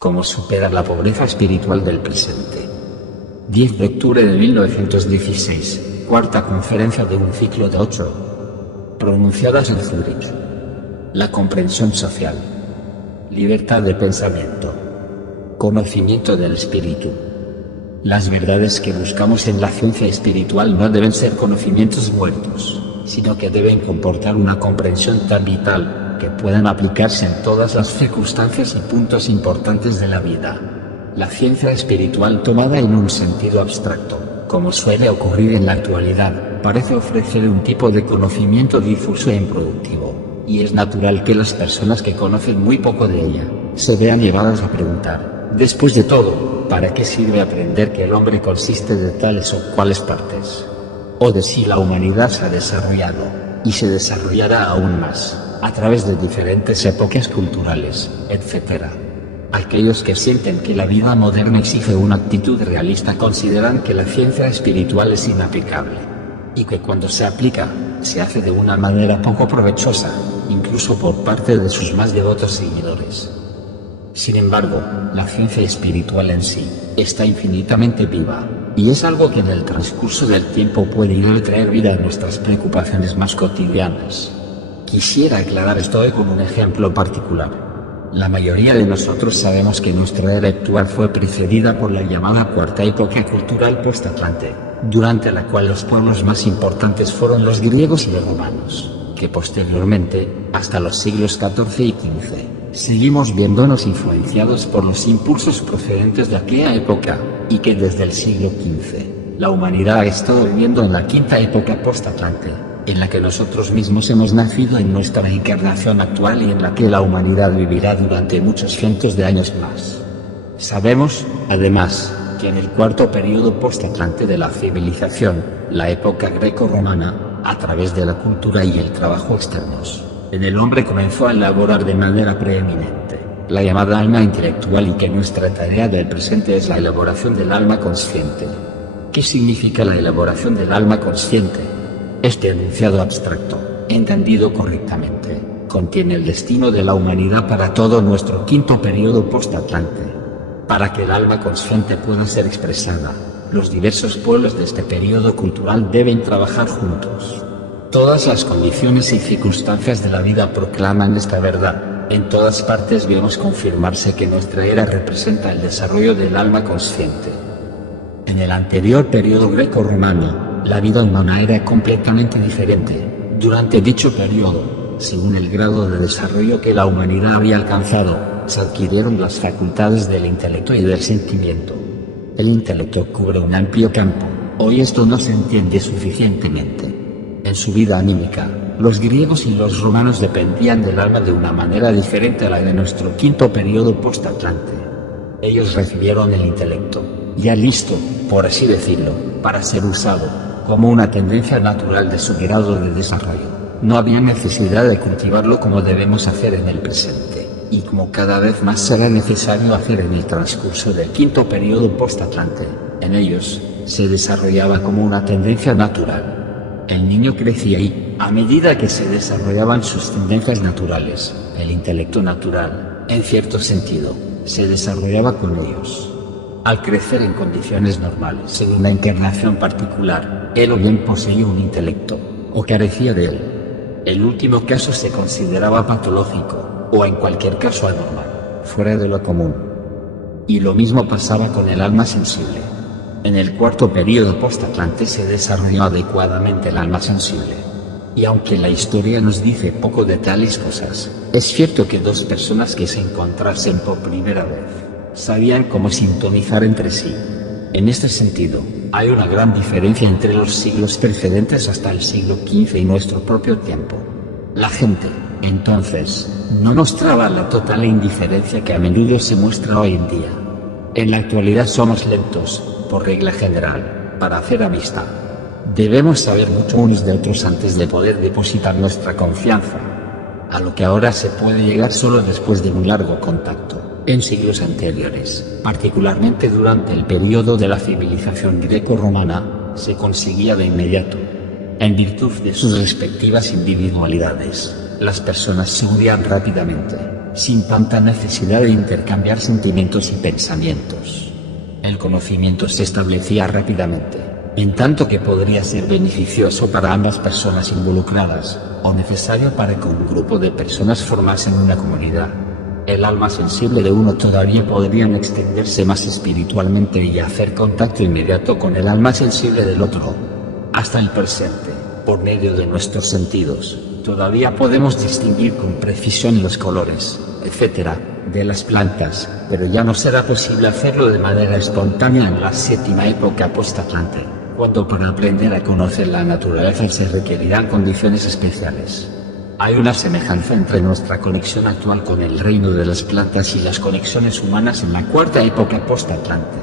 Cómo superar la pobreza espiritual del presente. 10 de octubre de 1916, cuarta conferencia de un ciclo de 8, pronunciadas en Zúrich. La comprensión social. Libertad de pensamiento. Conocimiento del espíritu. Las verdades que buscamos en la ciencia espiritual no deben ser conocimientos muertos, sino que deben comportar una comprensión tan vital, que puedan aplicarse en todas las circunstancias y puntos importantes de la vida. La ciencia espiritual tomada en un sentido abstracto, como suele ocurrir en la actualidad, parece ofrecer un tipo de conocimiento difuso e improductivo, y es natural que las personas que conocen muy poco de ella, se vean llevadas a preguntar, después de todo, ¿para qué sirve aprender que el hombre consiste de tales o cuales partes? O de si la humanidad se ha desarrollado, y se desarrollará aún más, a través de diferentes épocas culturales, etc. Aquellos que sienten que la vida moderna exige una actitud realista consideran que la ciencia espiritual es inaplicable, y que cuando se aplica, se hace de una manera poco provechosa, incluso por parte de sus más devotos seguidores. Sin embargo, la ciencia espiritual en sí, está infinitamente viva, y es algo que en el transcurso del tiempo puede ir a traer vida a nuestras preocupaciones más cotidianas. Quisiera aclarar esto con un ejemplo particular. La mayoría de nosotros sabemos que nuestra era actual fue precedida por la llamada cuarta época cultural post-Atlante, durante la cual los pueblos más importantes fueron los griegos y los romanos, que posteriormente, hasta los siglos XIV y XV, seguimos viéndonos influenciados por los impulsos procedentes de aquella época, y que desde el siglo XV, la humanidad ha estado viviendo en la quinta época post-Atlante, en la que nosotros mismos hemos nacido en nuestra encarnación actual y en la que la humanidad vivirá durante muchos cientos de años más. Sabemos, además, que en el cuarto periodo post-Atlante de la civilización, la época greco-romana, a través de la cultura y el trabajo externos, en el hombre comenzó a elaborar de manera preeminente la llamada alma intelectual y que nuestra tarea del presente es la elaboración del alma consciente. ¿Qué significa la elaboración del alma consciente? Este enunciado abstracto, entendido correctamente, contiene el destino de la humanidad para todo nuestro quinto periodo post-Atlante. Para que el alma consciente pueda ser expresada, los diversos pueblos de este periodo cultural deben trabajar juntos. Todas las condiciones y circunstancias de la vida proclaman esta verdad. En todas partes vemos confirmarse que nuestra era representa el desarrollo del alma consciente. En el anterior periodo greco-romano, la vida humana era completamente diferente. Durante dicho periodo, según el grado de desarrollo que la humanidad había alcanzado, se adquirieron las facultades del intelecto y del sentimiento. El intelecto cubre un amplio campo. Hoy esto no se entiende suficientemente. En su vida anímica, los griegos y los romanos dependían del alma de una manera diferente a la de nuestro quinto periodo post-Atlante. Ellos recibieron el intelecto, ya listo, por así decirlo, para ser usado, como una tendencia natural de su grado de desarrollo. No había necesidad de cultivarlo como debemos hacer en el presente, y como cada vez más será necesario hacer en el transcurso del quinto periodo post-Atlante. En ellos, se desarrollaba como una tendencia natural. El niño crecía y, a medida que se desarrollaban sus tendencias naturales, el intelecto natural, en cierto sentido, se desarrollaba con ellos. Al crecer en condiciones normales en una encarnación particular, él o bien poseía un intelecto, o carecía de él. El último caso se consideraba patológico, o en cualquier caso anormal, fuera de lo común. Y lo mismo pasaba con el alma sensible. En el cuarto periodo post-Atlante se desarrolló adecuadamente el alma sensible. Y aunque la historia nos dice poco de tales cosas, es cierto que dos personas que se encontrasen por primera vez, sabían cómo sintonizar entre sí. En este sentido, hay una gran diferencia entre los siglos precedentes hasta el siglo XV y nuestro propio tiempo. La gente, entonces, no mostraba la total indiferencia que a menudo se muestra hoy en día. En la actualidad somos lentos, por regla general, para hacer amistad. Debemos saber mucho unos de otros antes de poder depositar nuestra confianza, a lo que ahora se puede llegar solo después de un largo contacto. En siglos anteriores, particularmente durante el periodo de la civilización greco-romana, se conseguía de inmediato. En virtud de sus respectivas individualidades, las personas se unían rápidamente, sin tanta necesidad de intercambiar sentimientos y pensamientos. El conocimiento se establecía rápidamente, en tanto que podría ser beneficioso para ambas personas involucradas, o necesario para que un grupo de personas formasen una comunidad. El alma sensible de uno todavía podrían extenderse más espiritualmente y hacer contacto inmediato con el alma sensible del otro. Hasta el presente, por medio de nuestros sentidos, todavía podemos distinguir con precisión los colores, etc., de las plantas, pero ya no será posible hacerlo de manera espontánea en la séptima época post-Atlante, cuando para aprender a conocer la naturaleza se requerirán condiciones especiales. Hay una semejanza entre nuestra conexión actual con el reino de las plantas y las conexiones humanas en la cuarta época post-Atlante.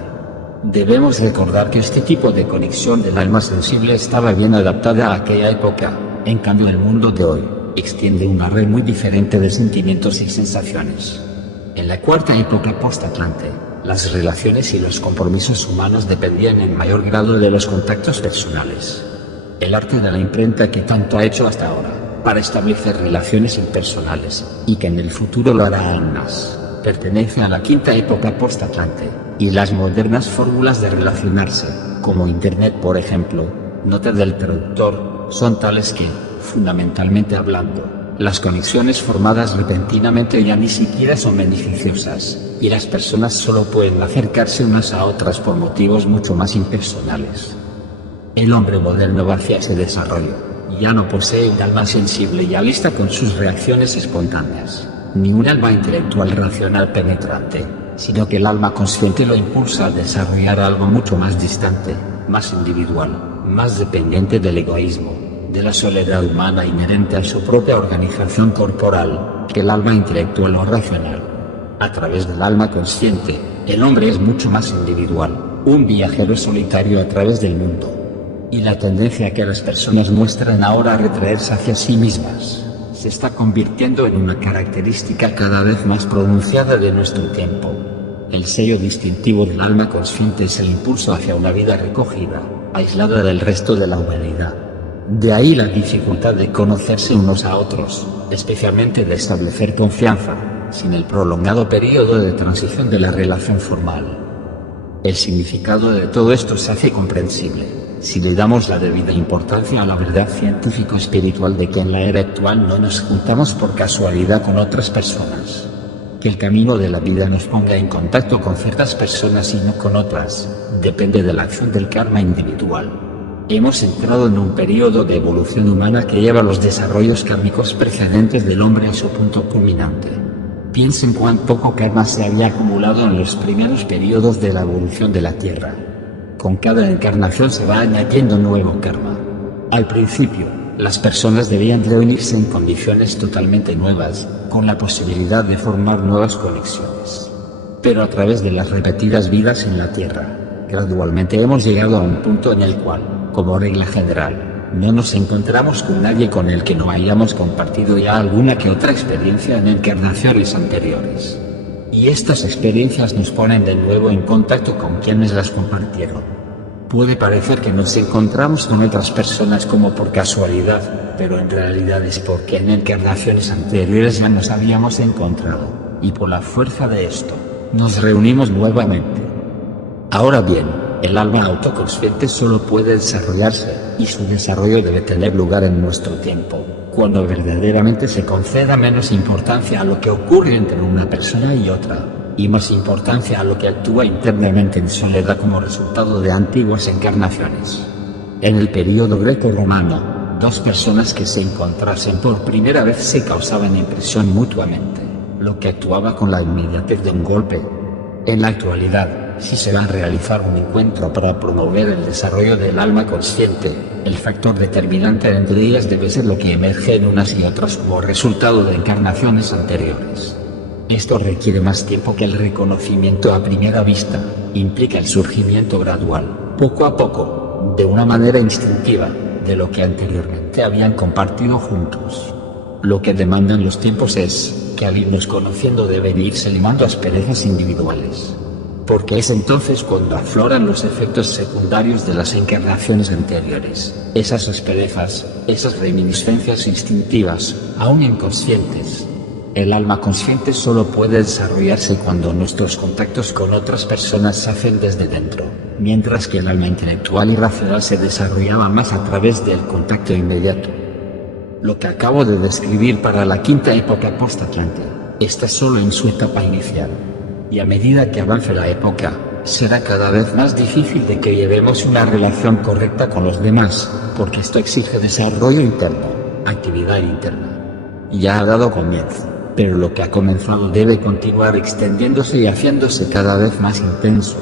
Debemos recordar que este tipo de conexión del alma sensible estaba bien adaptada a aquella época, en cambio el mundo de hoy extiende una red muy diferente de sentimientos y sensaciones. En la cuarta época post-Atlante, las relaciones y los compromisos humanos dependían en mayor grado de los contactos personales. El arte de la imprenta que tanto ha hecho hasta ahora para establecer relaciones impersonales, y que en el futuro lo hará aún más, pertenece a la quinta época post-Atlante, y las modernas fórmulas de relacionarse, como Internet por ejemplo, nota del traductor, son tales que, fundamentalmente hablando, las conexiones formadas repentinamente ya ni siquiera son beneficiosas, y las personas solo pueden acercarse unas a otras por motivos mucho más impersonales. El hombre moderno va hacia ese desarrollo. Ya no posee un alma sensible ya lista con sus reacciones espontáneas, ni un alma intelectual racional penetrante, sino que el alma consciente lo impulsa a desarrollar algo mucho más distante, más individual, más dependiente del egoísmo, de la soledad humana inherente a su propia organización corporal, que el alma intelectual o racional. A través del alma consciente, el hombre es mucho más individual, un viajero solitario a través del mundo. Y la tendencia que las personas muestran ahora a retraerse hacia sí mismas, se está convirtiendo en una característica cada vez más pronunciada de nuestro tiempo. El sello distintivo del alma consciente es el impulso hacia una vida recogida, aislada del resto de la humanidad. De ahí la dificultad de conocerse unos a otros, especialmente de establecer confianza, sin el prolongado periodo de transición de la relación formal. El significado de todo esto se hace comprensible si le damos la debida importancia a la verdad científico-espiritual de que en la era actual no nos juntamos por casualidad con otras personas. Que el camino de la vida nos ponga en contacto con ciertas personas y no con otras, depende de la acción del karma individual. Hemos entrado en un periodo de evolución humana que lleva los desarrollos kármicos precedentes del hombre a su punto culminante. Piensen cuán poco karma se había acumulado en los primeros periodos de la evolución de la Tierra. Con cada encarnación se va añadiendo nuevo karma. Al principio, las personas debían reunirse en condiciones totalmente nuevas, con la posibilidad de formar nuevas conexiones. Pero a través de las repetidas vidas en la Tierra, gradualmente hemos llegado a un punto en el cual, como regla general, no nos encontramos con nadie con el que no hayamos compartido ya alguna que otra experiencia en encarnaciones anteriores. Y estas experiencias nos ponen de nuevo en contacto con quienes las compartieron. Puede parecer que nos encontramos con otras personas como por casualidad, pero en realidad es porque en encarnaciones anteriores ya nos habíamos encontrado, y por la fuerza de esto, nos reunimos nuevamente. Ahora bien, el alma autoconsciente solo puede desarrollarse, y su desarrollo debe tener lugar en nuestro tiempo, cuando verdaderamente se conceda menos importancia a lo que ocurre entre una persona y otra, y más importancia a lo que actúa internamente en soledad como resultado de antiguas encarnaciones. En el período greco-romano, dos personas que se encontrasen por primera vez se causaban impresión mutuamente, lo que actuaba con la inmediatez de un golpe. En la actualidad, si se va a realizar un encuentro para promover el desarrollo del alma consciente, el factor determinante entre ellas debe ser lo que emerge en unas y otras como resultado de encarnaciones anteriores. Esto requiere más tiempo que el reconocimiento a primera vista, implica el surgimiento gradual, poco a poco, de una manera instintiva, de lo que anteriormente habían compartido juntos. Lo que demandan los tiempos es, que al irnos conociendo deben irse limando asperezas individuales. Porque es entonces cuando afloran los efectos secundarios de las encarnaciones anteriores, esas asperezas, esas reminiscencias instintivas, aún inconscientes. El alma consciente solo puede desarrollarse cuando nuestros contactos con otras personas se hacen desde dentro, mientras que el alma intelectual y racional se desarrollaba más a través del contacto inmediato. Lo que acabo de describir para la quinta época post-Atlante está solo en su etapa inicial, y a medida que avance la época, será cada vez más difícil de que llevemos una relación correcta con los demás, porque esto exige desarrollo interno, actividad interna. Ya ha dado comienzo, pero lo que ha comenzado debe continuar extendiéndose y haciéndose cada vez más intenso.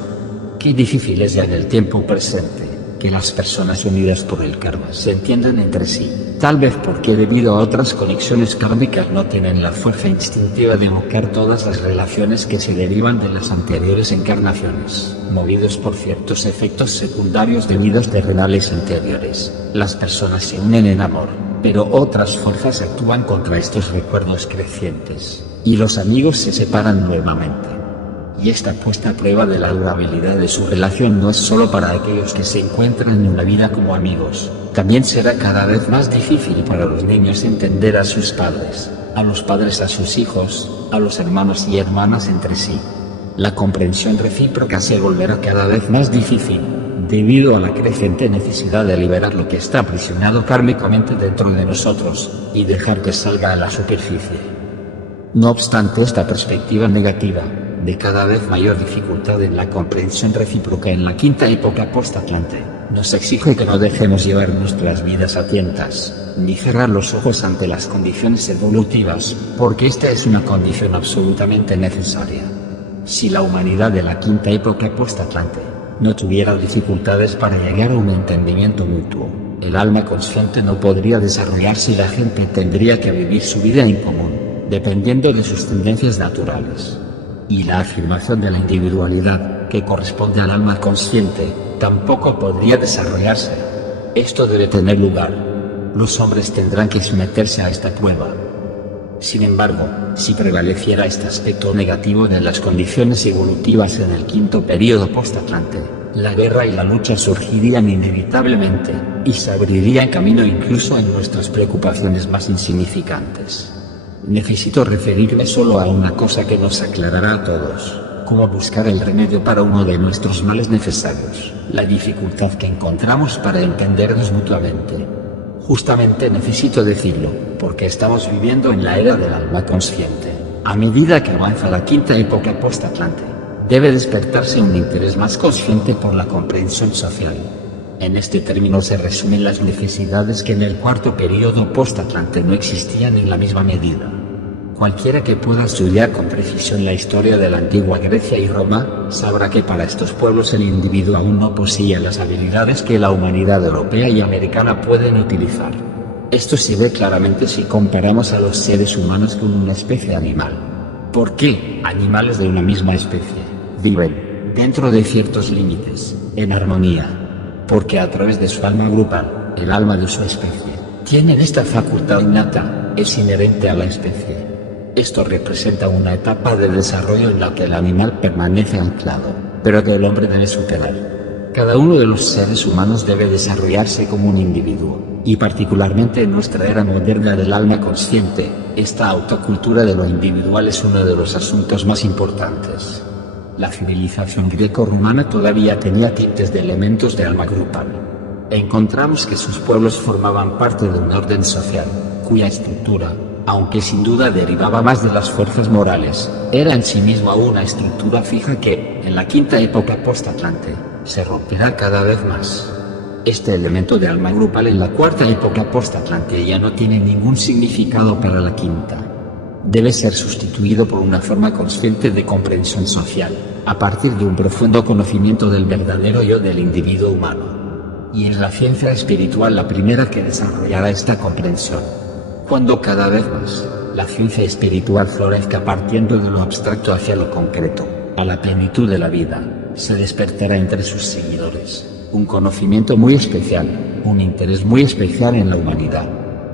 Qué difícil es ya en el tiempo presente, que las personas unidas por el karma se entiendan entre sí, tal vez porque debido a otras conexiones kármicas no tienen la fuerza instintiva de evocar todas las relaciones que se derivan de las anteriores encarnaciones, movidos por ciertos efectos secundarios de vidas terrenales anteriores. Las personas se unen en amor, pero otras fuerzas actúan contra estos recuerdos crecientes, y los amigos se separan nuevamente. Y esta puesta a prueba de la durabilidad de su relación no es solo para aquellos que se encuentran en la vida como amigos, también será cada vez más difícil para los niños entender a sus padres, a los padres a sus hijos, a los hermanos y hermanas entre sí. La comprensión recíproca se volverá cada vez más difícil, debido a la creciente necesidad de liberar lo que está aprisionado kármicamente dentro de nosotros, y dejar que salga a la superficie. No obstante, esta perspectiva negativa, de cada vez mayor dificultad en la comprensión recíproca en la quinta época post-Atlante, nos exige que no dejemos llevar nuestras vidas a tientas, ni cerrar los ojos ante las condiciones evolutivas, porque esta es una condición absolutamente necesaria. Si la humanidad de la quinta época post-Atlante no tuviera dificultades para llegar a un entendimiento mutuo, el alma consciente no podría desarrollarse y la gente tendría que vivir su vida en común, dependiendo de sus tendencias naturales. Y la afirmación de la individualidad, que corresponde al alma consciente, tampoco podría desarrollarse. Esto debe tener lugar. Los hombres tendrán que someterse a esta prueba. Sin embargo, si prevaleciera este aspecto negativo de las condiciones evolutivas en el quinto período post-Atlante, la guerra y la lucha surgirían inevitablemente, y se abrirían camino incluso en nuestras preocupaciones más insignificantes. Necesito referirme solo a una cosa que nos aclarará a todos: cómo buscar el remedio para uno de nuestros males necesarios, la dificultad que encontramos para entendernos mutuamente. Justamente necesito decirlo, porque estamos viviendo en la era del alma consciente. A medida que avanza la quinta época post-Atlante, debe despertarse un interés más consciente por la comprensión social. En este término se resumen las necesidades que en el cuarto período post-Atlante no existían en la misma medida. Cualquiera que pueda estudiar con precisión la historia de la antigua Grecia y Roma, sabrá que para estos pueblos el individuo aún no poseía las habilidades que la humanidad europea y americana pueden utilizar. Esto se ve claramente si comparamos a los seres humanos con una especie animal. ¿Por qué? Animales de una misma especie viven, dentro de ciertos límites, en armonía. Porque a través de su alma grupal, el alma de su especie, tienen esta facultad innata, es inherente a la especie. Esto representa una etapa de desarrollo en la que el animal permanece anclado, pero que el hombre debe superar. Cada uno de los seres humanos debe desarrollarse como un individuo, y particularmente en nuestra era moderna del alma consciente, esta autocultura de lo individual es uno de los asuntos más importantes. La civilización greco-rumana todavía tenía tintes de elementos de alma grupal. Encontramos que sus pueblos formaban parte de un orden social, cuya estructura, aunque sin duda derivaba más de las fuerzas morales, era en sí misma una estructura fija que, en la quinta época post-Atlante, se romperá cada vez más. Este elemento de alma grupal en la cuarta época post-Atlante ya no tiene ningún significado para la quinta. Debe ser sustituido por una forma consciente de comprensión social, a partir de un profundo conocimiento del verdadero yo del individuo humano. Y es la ciencia espiritual la primera que desarrollará esta comprensión. Cuando cada vez más, la ciencia espiritual florezca partiendo de lo abstracto hacia lo concreto, a la plenitud de la vida, se despertará entre sus seguidores un conocimiento muy especial, un interés muy especial en la humanidad.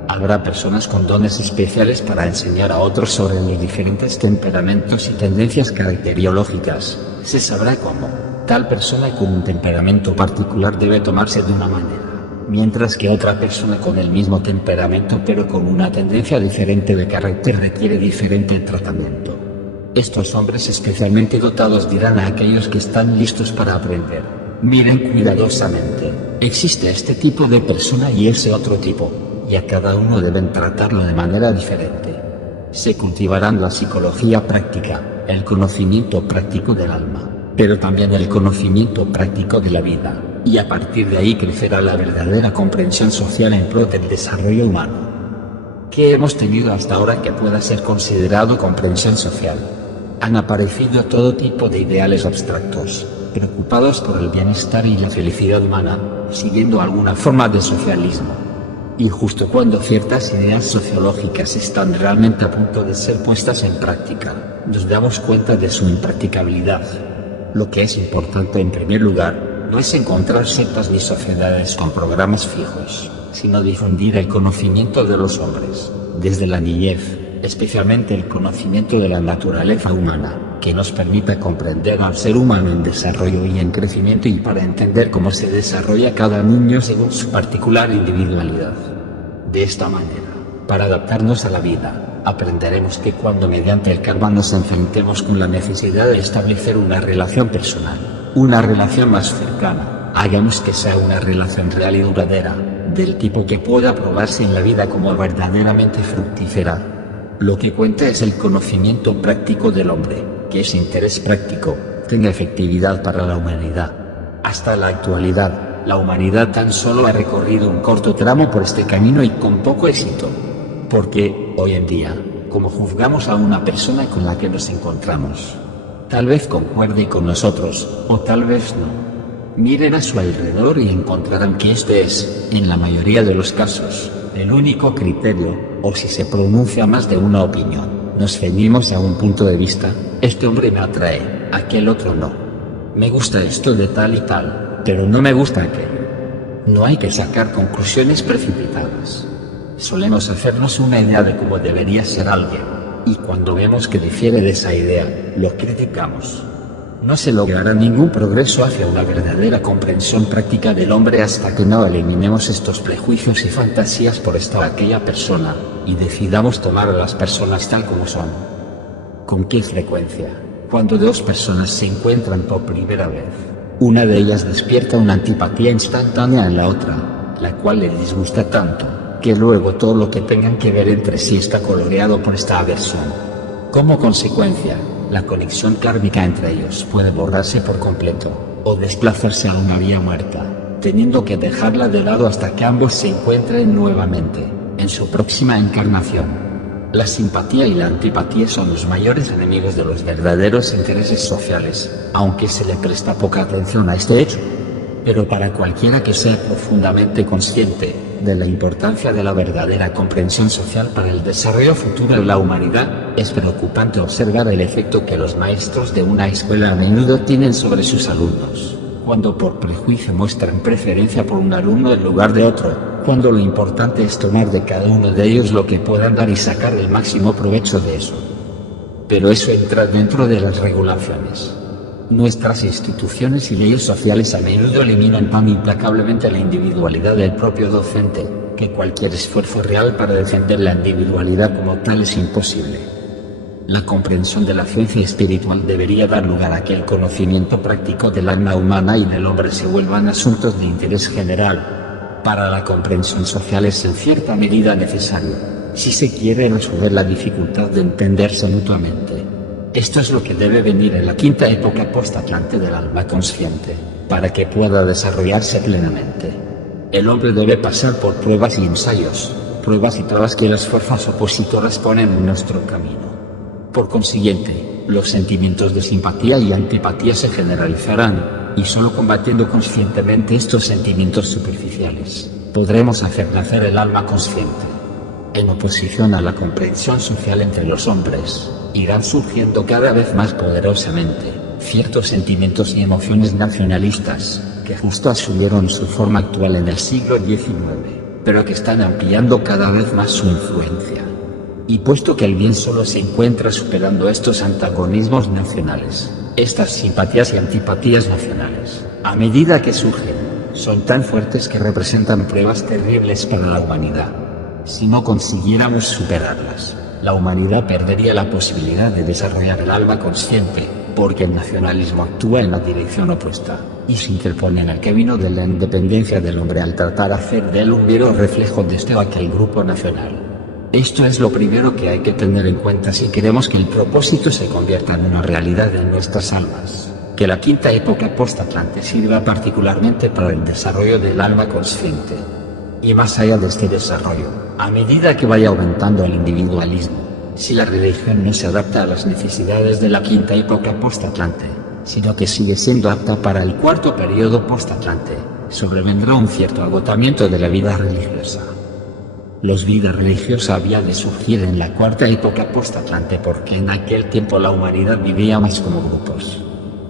Habrá personas con dones especiales para enseñar a otros sobre los diferentes temperamentos y tendencias caracteriológicas. Se sabrá cómo tal persona con un temperamento particular debe tomarse de una manera, mientras que otra persona con el mismo temperamento pero con una tendencia diferente de carácter requiere diferente tratamiento. Estos hombres especialmente dotados dirán a aquellos que están listos para aprender: miren cuidadosamente, existe este tipo de persona y ese otro tipo, y a cada uno deben tratarlo de manera diferente. Se cultivarán la psicología práctica, el conocimiento práctico del alma, pero también el conocimiento práctico de la vida, y a partir de ahí crecerá la verdadera comprensión social en pro del desarrollo humano. ¿Qué hemos tenido hasta ahora que pueda ser considerado comprensión social? Han aparecido todo tipo de ideales abstractos, preocupados por el bienestar y la felicidad humana, siguiendo alguna forma de socialismo. Y justo cuando ciertas ideas sociológicas están realmente a punto de ser puestas en práctica, nos damos cuenta de su impracticabilidad. Lo que es importante en primer lugar, no es encontrar sectas ni sociedades con programas fijos, sino difundir el conocimiento de los hombres, desde la niñez, especialmente el conocimiento de la naturaleza humana, que nos permita comprender al ser humano en desarrollo y en crecimiento y para entender cómo se desarrolla cada niño según su particular individualidad. De esta manera, para adaptarnos a la vida, aprenderemos que cuando mediante el karma nos enfrentemos con la necesidad de establecer una relación personal, una relación más cercana, hagamos que sea una relación real y duradera, del tipo que pueda probarse en la vida como verdaderamente fructífera. Lo que cuenta es el conocimiento práctico del hombre, que ese interés práctico tenga efectividad para la humanidad. Hasta la actualidad, la humanidad tan solo ha recorrido un corto tramo por este camino y con poco éxito. Porque, hoy en día, como juzgamos a una persona con la que nos encontramos, tal vez concuerde con nosotros, o tal vez no. Miren a su alrededor y encontrarán que este es, en la mayoría de los casos, el único criterio, o si se pronuncia más de una opinión. Nos ceñimos a un punto de vista: este hombre me atrae, aquel otro no. Me gusta esto de tal y tal, pero no me gusta aquel. No hay que sacar conclusiones precipitadas. Solemos hacernos una idea de cómo debería ser alguien, y cuando vemos que difiere de esa idea, lo criticamos. No se logrará ningún progreso hacia una verdadera comprensión práctica del hombre hasta que no eliminemos estos prejuicios y fantasías por esta o aquella persona, y decidamos tomar a las personas tal como son. ¿Con qué frecuencia, cuando dos personas se encuentran por primera vez, una de ellas despierta una antipatía instantánea en la otra, la cual le disgusta tanto, que luego todo lo que tengan que ver entre sí está coloreado por esta aversión? Como consecuencia, la conexión kármica entre ellos puede borrarse por completo, o desplazarse a una vía muerta, teniendo que dejarla de lado hasta que ambos se encuentren nuevamente, en su próxima encarnación. La simpatía y la antipatía son los mayores enemigos de los verdaderos intereses sociales, aunque se le presta poca atención a este hecho. Pero para cualquiera que sea profundamente consciente de la importancia de la verdadera comprensión social para el desarrollo futuro de la humanidad, es preocupante observar el efecto que los maestros de una escuela a menudo tienen sobre sus alumnos, cuando por prejuicio muestran preferencia por un alumno en lugar de otro, cuando lo importante es tomar de cada uno de ellos lo que puedan dar y sacar el máximo provecho de eso. Pero eso entra dentro de las regulaciones. Nuestras instituciones y leyes sociales a menudo eliminan tan implacablemente la individualidad del propio docente, que cualquier esfuerzo real para defender la individualidad como tal es imposible. La comprensión de la ciencia espiritual debería dar lugar a que el conocimiento práctico del alma humana y del hombre se vuelvan asuntos de interés general. Para la comprensión social es en cierta medida necesario, si se quiere resolver la dificultad de entenderse mutuamente. Esto es lo que debe venir en la quinta época post-Atlante del alma consciente, para que pueda desarrollarse plenamente. El hombre debe pasar por pruebas y ensayos, pruebas y trabas que las fuerzas opositoras ponen en nuestro camino. Por consiguiente, los sentimientos de simpatía y antipatía se generalizarán, y solo combatiendo conscientemente estos sentimientos superficiales, podremos hacer nacer el alma consciente. En oposición a la comprensión social entre los hombres, irán surgiendo cada vez más poderosamente ciertos sentimientos y emociones nacionalistas, que justo asumieron su forma actual en el siglo XIX, pero que están ampliando cada vez más su influencia. Y puesto que el bien solo se encuentra superando estos antagonismos nacionales, estas simpatías y antipatías nacionales, a medida que surgen, son tan fuertes que representan pruebas terribles para la humanidad. Si no consiguiéramos superarlas, la humanidad perdería la posibilidad de desarrollar el alma consciente, porque el nacionalismo actúa en la dirección opuesta, y se interpone en el camino de la independencia del hombre al tratar de hacer de él un mero reflejo de este o aquel grupo nacional. Esto es lo primero que hay que tener en cuenta si queremos que el propósito se convierta en una realidad en nuestras almas, que la quinta época post-Atlante sirva particularmente para el desarrollo del alma consciente. Y más allá de este desarrollo, a medida que vaya aumentando el individualismo, si la religión no se adapta a las necesidades de la quinta época post-Atlante, sino que sigue siendo apta para el cuarto periodo post-Atlante, sobrevendrá un cierto agotamiento de la vida religiosa. La vida religiosa había de surgir en la cuarta época post-Atlante porque en aquel tiempo la humanidad vivía más como grupos.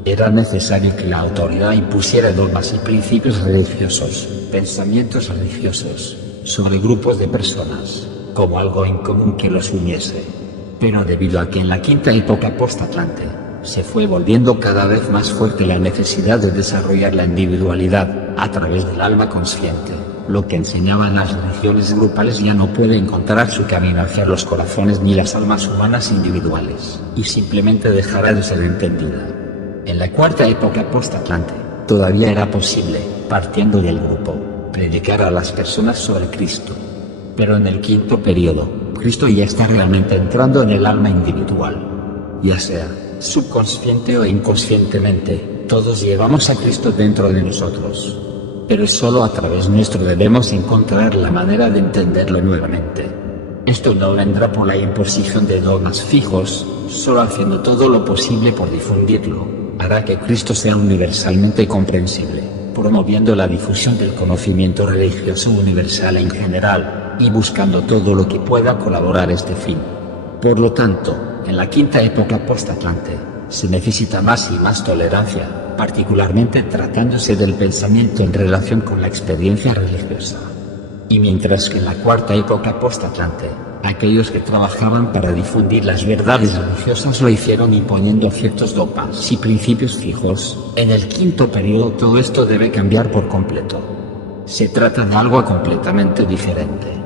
Era necesario que la autoridad impusiera dogmas y principios religiosos, pensamientos religiosos, sobre grupos de personas, como algo en común que los uniese. Pero debido a que en la quinta época post-Atlante, se fue volviendo cada vez más fuerte la necesidad de desarrollar la individualidad, a través del alma consciente, lo que enseñaban las religiones grupales ya no puede encontrar su camino hacia los corazones ni las almas humanas individuales, y simplemente dejará de ser entendida. En la cuarta época post-Atlante, todavía era posible, partiendo del grupo, predicar a las personas sobre Cristo. Pero en el quinto periodo, Cristo ya está realmente entrando en el alma individual. Ya sea subconsciente o inconscientemente, todos llevamos a Cristo dentro de nosotros. Pero solo a través nuestro debemos encontrar la manera de entenderlo nuevamente. Esto no vendrá por la imposición de dogmas fijos, solo haciendo todo lo posible por difundirlo, hará que Cristo sea universalmente comprensible, promoviendo la difusión del conocimiento religioso universal en general, y buscando todo lo que pueda colaborar a este fin. Por lo tanto, en la quinta época post-Atlante, se necesita más y más tolerancia, particularmente tratándose del pensamiento en relación con la experiencia religiosa. Y mientras que en la cuarta época post-Atlante, aquellos que trabajaban para difundir las verdades religiosas lo hicieron imponiendo ciertos dogmas y principios fijos, en el quinto periodo todo esto debe cambiar por completo. Se trata de algo completamente diferente.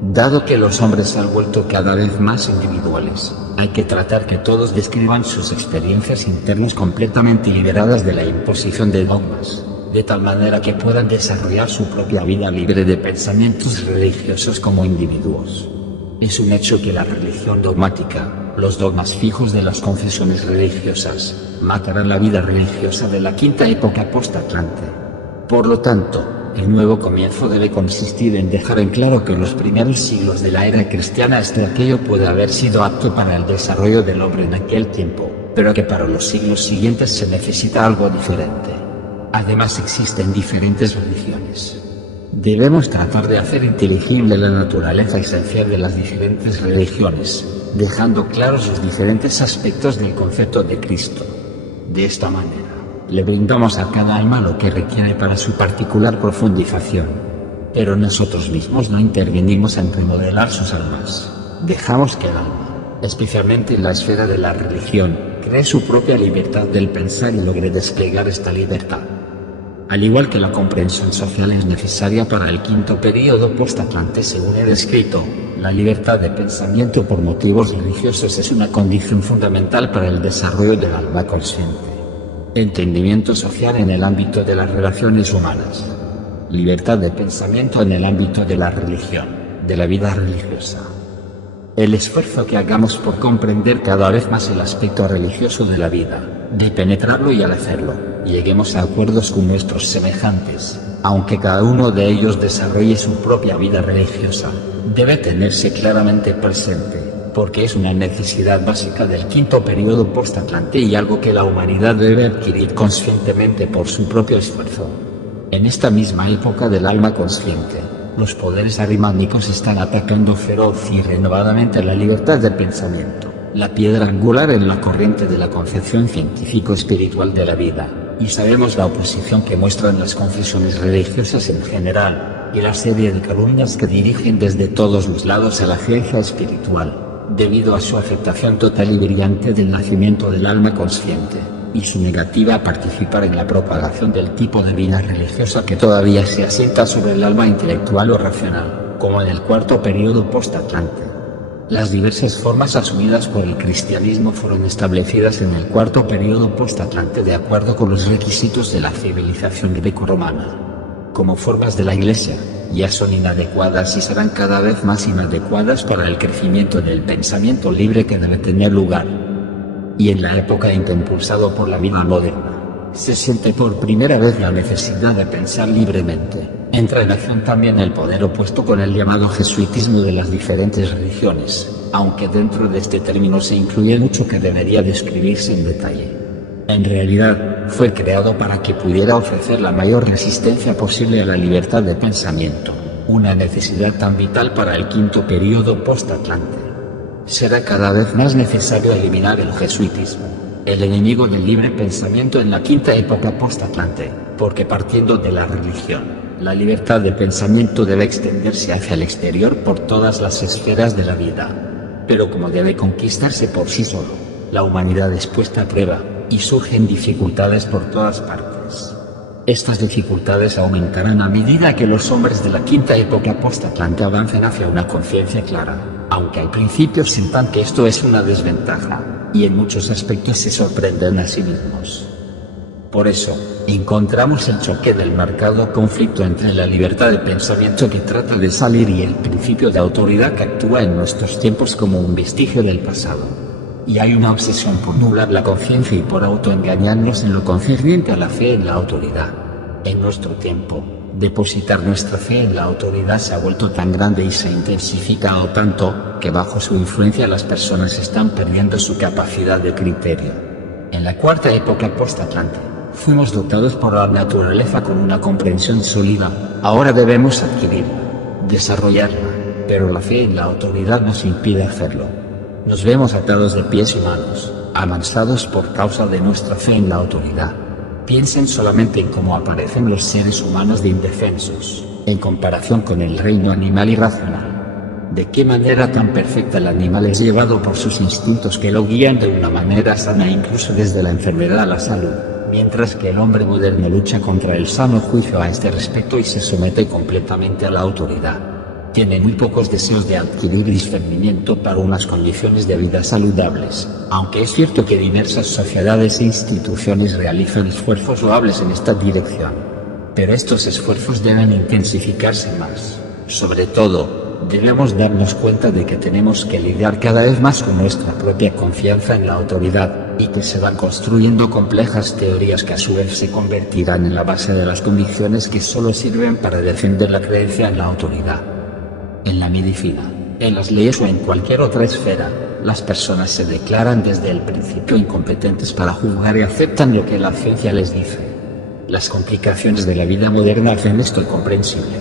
Dado que los hombres se han vuelto cada vez más individuales, hay que tratar que todos describan sus experiencias internas completamente liberadas de la imposición de dogmas, de tal manera que puedan desarrollar su propia vida libre de pensamientos religiosos como individuos. Es un hecho que la religión dogmática, los dogmas fijos de las confesiones religiosas, matarán la vida religiosa de la quinta época post-Atlante. Por lo tanto, el nuevo comienzo debe consistir en dejar en claro que en los primeros siglos de la era cristiana aquello puede haber sido apto para el desarrollo del hombre en aquel tiempo, pero que para los siglos siguientes se necesita algo diferente. Además existen diferentes religiones. Debemos tratar de hacer inteligible la naturaleza esencial de las diferentes religiones, dejando claros los diferentes aspectos del concepto de Cristo. De esta manera, le brindamos a cada alma lo que requiere para su particular profundización. Pero nosotros mismos no intervenimos en remodelar sus almas. Dejamos que el alma, especialmente en la esfera de la religión, cree su propia libertad del pensar y logre desplegar esta libertad. Al igual que la comprensión social es necesaria para el quinto período post-Atlante según he descrito, la libertad de pensamiento por motivos religiosos es una condición fundamental para el desarrollo del alma consciente. Entendimiento social en el ámbito de las relaciones humanas. Libertad de pensamiento en el ámbito de la religión, de la vida religiosa. El esfuerzo que hagamos por comprender cada vez más el aspecto religioso de la vida, de penetrarlo y al hacerlo, lleguemos a acuerdos con nuestros semejantes, aunque cada uno de ellos desarrolle su propia vida religiosa, debe tenerse claramente presente, porque es una necesidad básica del quinto periodo post-Atlante y algo que la humanidad debe adquirir conscientemente por su propio esfuerzo. En esta misma época del alma consciente, los poderes arimánicos están atacando feroz y renovadamente la libertad de pensamiento, la piedra angular en la corriente de la concepción científico-espiritual de la vida, y sabemos la oposición que muestran las confesiones religiosas en general, y la serie de calumnias que dirigen desde todos los lados a la ciencia espiritual, debido a su aceptación total y brillante del nacimiento del alma consciente, y su negativa a participar en la propagación del tipo de vida religiosa que todavía se asienta sobre el alma intelectual o racional, como en el cuarto período post-Atlante. Las diversas formas asumidas por el cristianismo fueron establecidas en el cuarto período post-Atlante de acuerdo con los requisitos de la civilización greco-romana. Como formas de la Iglesia, ya son inadecuadas y serán cada vez más inadecuadas para el crecimiento del pensamiento libre que debe tener lugar. Y en la época en que, impulsado por la vida moderna, se siente por primera vez la necesidad de pensar libremente, entra en acción también el poder opuesto con el llamado jesuitismo de las diferentes religiones, aunque dentro de este término se incluye mucho que debería describirse en detalle. En realidad, fue creado para que pudiera ofrecer la mayor resistencia posible a la libertad de pensamiento, una necesidad tan vital para el quinto período post-Atlante. Será cada vez más necesario eliminar el jesuitismo, el enemigo del libre pensamiento en la quinta época post-Atlante, porque partiendo de la religión, la libertad de pensamiento debe extenderse hacia el exterior por todas las esferas de la vida. Pero como debe conquistarse por sí solo, la humanidad es puesta a prueba, y surgen dificultades por todas partes. Estas dificultades aumentarán a medida que los hombres de la quinta época post-Atlante avancen hacia una conciencia clara, aunque al principio sientan que esto es una desventaja, y en muchos aspectos se sorprenden a sí mismos. Por eso, encontramos el choque del marcado conflicto entre la libertad de pensamiento que trata de salir y el principio de autoridad que actúa en nuestros tiempos como un vestigio del pasado. Y hay una obsesión por nublar la conciencia y por autoengañarnos en lo concerniente a la fe en la autoridad. En nuestro tiempo, depositar nuestra fe en la autoridad se ha vuelto tan grande y se ha intensificado tanto, que bajo su influencia las personas están perdiendo su capacidad de criterio. En la cuarta época post-Atlante, fuimos dotados por la naturaleza con una comprensión sólida, ahora debemos adquirirla, desarrollarla, pero la fe en la autoridad nos impide hacerlo. Nos vemos atados de pies y manos, amansados por causa de nuestra fe en la autoridad. Piensen solamente en cómo aparecen los seres humanos de indefensos, en comparación con el reino animal irracional. De qué manera tan perfecta el animal es llevado por sus instintos que lo guían de una manera sana incluso desde la enfermedad a la salud, mientras que el hombre moderno lucha contra el sano juicio a este respecto y se somete completamente a la autoridad. Tiene muy pocos deseos de adquirir discernimiento para unas condiciones de vida saludables, aunque es cierto que diversas sociedades e instituciones realizan esfuerzos loables en esta dirección. Pero estos esfuerzos deben intensificarse más. Sobre todo, debemos darnos cuenta de que tenemos que lidiar cada vez más con nuestra propia confianza en la autoridad, y que se van construyendo complejas teorías que a su vez se convertirán en la base de las convicciones que solo sirven para defender la creencia en la autoridad. En la medicina, en las leyes o en cualquier otra esfera, las personas se declaran desde el principio incompetentes para juzgar y aceptan lo que la ciencia les dice. Las complicaciones de la vida moderna hacen esto incomprensible.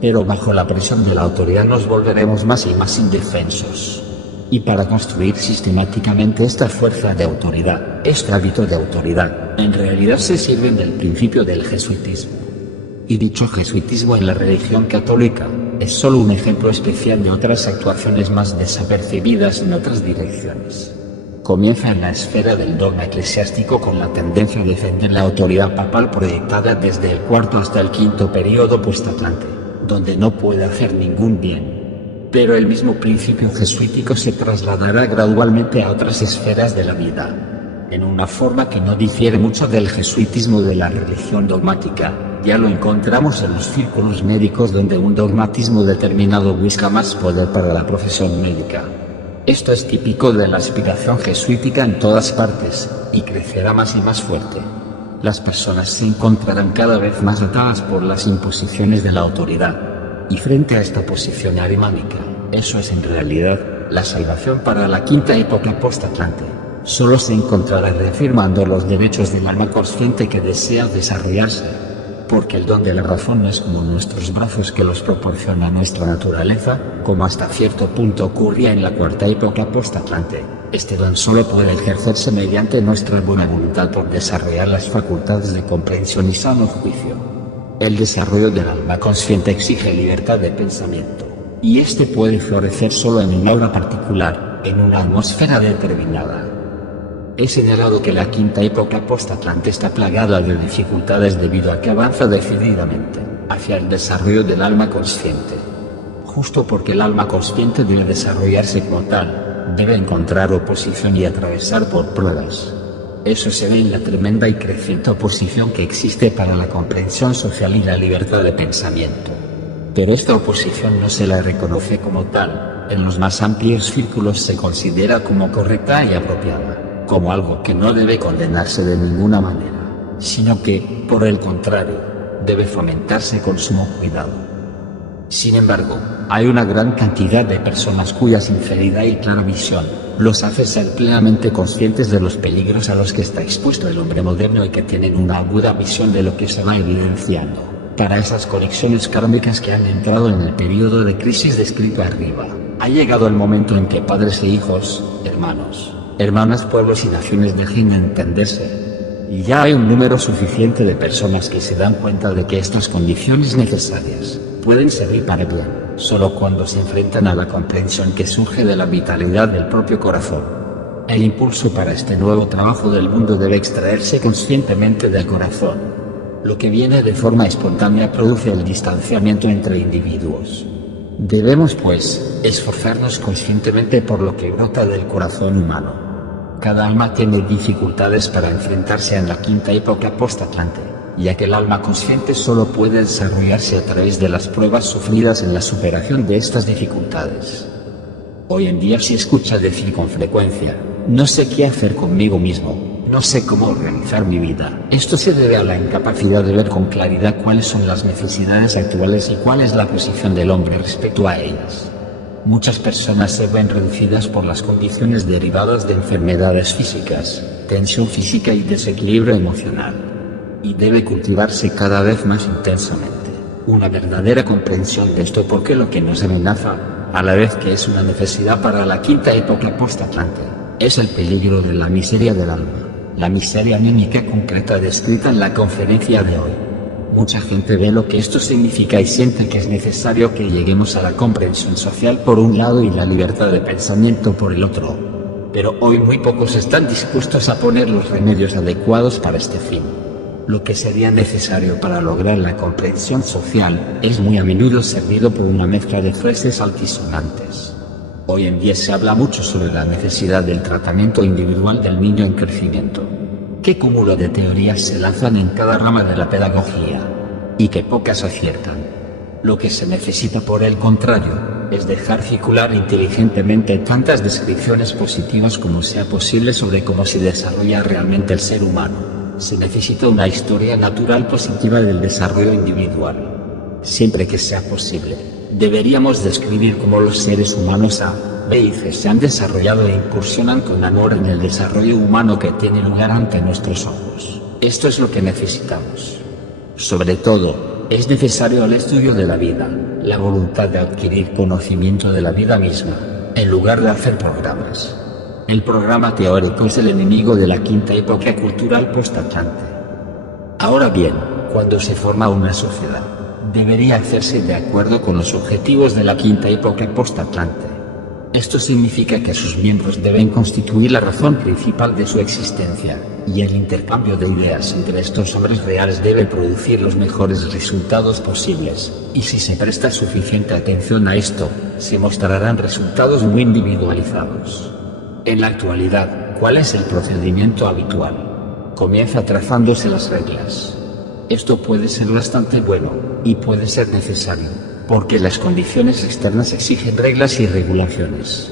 Pero bajo la presión de la autoridad nos volveremos más y más indefensos. Y para construir sistemáticamente esta fuerza de autoridad, este hábito de autoridad, en realidad se sirven del principio del jesuitismo. Y dicho jesuitismo en la religión católica, es solo un ejemplo especial de otras actuaciones más desapercibidas en otras direcciones. Comienza en la esfera del dogma eclesiástico con la tendencia a defender la autoridad papal proyectada desde el cuarto hasta el quinto período post-Atlante, donde no puede hacer ningún bien. Pero el mismo principio jesuítico se trasladará gradualmente a otras esferas de la vida, en una forma que no difiere mucho del jesuitismo de la religión dogmática. Ya lo encontramos en los círculos médicos donde un dogmatismo determinado busca más poder para la profesión médica. Esto es típico de la aspiración jesuítica en todas partes, y crecerá más y más fuerte. Las personas se encontrarán cada vez más atadas por las imposiciones de la autoridad. Y frente a esta posición arimánica, eso es en realidad la salvación para la quinta época post-Atlante. Solo se encontrará reafirmando los derechos del alma consciente que desea desarrollarse. Porque el don de la razón no es como nuestros brazos que los proporciona nuestra naturaleza, como hasta cierto punto ocurría en la cuarta época post-Atlante. Este don solo puede ejercerse mediante nuestra buena voluntad por desarrollar las facultades de comprensión y sano juicio. El desarrollo del alma consciente exige libertad de pensamiento, y este puede florecer solo en una hora particular, en una atmósfera determinada. He señalado que la quinta época post-Atlante está plagada de dificultades debido a que avanza decididamente hacia el desarrollo del alma consciente. Justo porque el alma consciente debe desarrollarse como tal, debe encontrar oposición y atravesar por pruebas. Eso se ve en la tremenda y creciente oposición que existe para la comprensión social y la libertad de pensamiento. Pero esta oposición no se la reconoce como tal, en los más amplios círculos se considera como correcta y apropiada, como algo que no debe condenarse de ninguna manera, sino que, por el contrario, debe fomentarse con sumo cuidado. Sin embargo, hay una gran cantidad de personas cuya sinceridad y clara visión los hace ser plenamente conscientes de los peligros a los que está expuesto el hombre moderno y que tienen una aguda visión de lo que se va evidenciando para esas conexiones kármicas que han entrado en el periodo de crisis descrito arriba. Ha llegado el momento en que padres e hijos, hermanos, hermanas, pueblos y naciones dejen de entenderse. Y ya hay un número suficiente de personas que se dan cuenta de que estas condiciones necesarias pueden servir para bien, solo cuando se enfrentan a la comprensión que surge de la vitalidad del propio corazón. El impulso para este nuevo trabajo del mundo debe extraerse conscientemente del corazón. Lo que viene de forma espontánea produce el distanciamiento entre individuos. Debemos, pues, esforzarnos conscientemente por lo que brota del corazón humano. Cada alma tiene dificultades para enfrentarse en la quinta época post-Atlante, ya que el alma consciente solo puede desarrollarse a través de las pruebas sufridas en la superación de estas dificultades. Hoy en día se escucha decir con frecuencia, no sé qué hacer conmigo mismo, no sé cómo organizar mi vida. Esto se debe a la incapacidad de ver con claridad cuáles son las necesidades actuales y cuál es la posición del hombre respecto a ellas. Muchas personas se ven reducidas por las condiciones derivadas de enfermedades físicas, tensión física y desequilibrio emocional. Y debe cultivarse cada vez más intensamente una verdadera comprensión de esto, porque lo que nos amenaza, a la vez que es una necesidad para la quinta época post-Atlante, es el peligro de la miseria del alma, la miseria anímica concreta descrita en la conferencia de hoy. Mucha gente ve lo que esto significa y siente que es necesario que lleguemos a la comprensión social por un lado y la libertad de pensamiento por el otro. Pero hoy muy pocos están dispuestos a poner los remedios adecuados para este fin. Lo que sería necesario para lograr la comprensión social es muy a menudo servido por una mezcla de frases altisonantes. Hoy en día se habla mucho sobre la necesidad del tratamiento individual del niño en crecimiento. ¿Qué cúmulo de teorías se lanzan en cada rama de la pedagogía? Y que pocas aciertan. Lo que se necesita, por el contrario, es dejar circular inteligentemente tantas descripciones positivas como sea posible sobre cómo se desarrolla realmente el ser humano. Se necesita una historia natural positiva del desarrollo individual. Siempre que sea posible, deberíamos describir cómo los seres humanos A, B y C se han desarrollado e incursionan con amor en el desarrollo humano que tiene lugar ante nuestros ojos. Esto es lo que necesitamos. Sobre todo, es necesario el estudio de la vida, la voluntad de adquirir conocimiento de la vida misma, en lugar de hacer programas. El programa teórico es el enemigo de la quinta época cultural post-Atlante. Ahora bien, cuando se forma una sociedad, debería hacerse de acuerdo con los objetivos de la quinta época post-Atlante. Esto significa que sus miembros deben constituir la razón principal de su existencia, y el intercambio de ideas entre estos hombres reales debe producir los mejores resultados posibles, y si se presta suficiente atención a esto, se mostrarán resultados muy individualizados. En la actualidad, ¿cuál es el procedimiento habitual? Comienza trazándose las reglas. Esto puede ser bastante bueno, y puede ser necesario, porque las condiciones externas exigen reglas y regulaciones.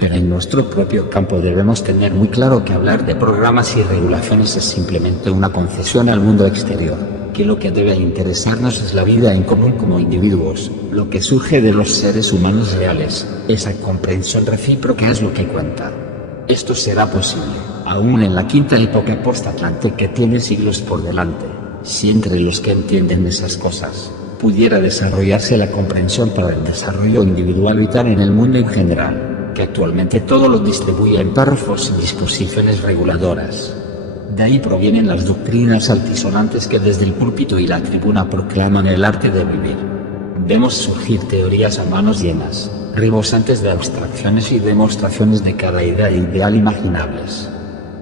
Pero en nuestro propio campo debemos tener muy claro que hablar de programas y regulaciones es simplemente una concesión al mundo exterior, que lo que debe interesarnos es la vida en común como individuos, lo que surge de los seres humanos reales, esa comprensión recíproca es lo que cuenta. Esto será posible, aún en la quinta época post-Atlante que tiene siglos por delante, si entre los que entienden esas cosas pudiera desarrollarse la comprensión para el desarrollo individual vital en el mundo en general, que actualmente todo lo distribuye en párrafos y disposiciones reguladoras. De ahí provienen las doctrinas altisonantes que desde el púlpito y la tribuna proclaman el arte de vivir. Vemos surgir teorías a manos llenas, rebosantes de abstracciones y demostraciones de cada idea e ideal imaginables.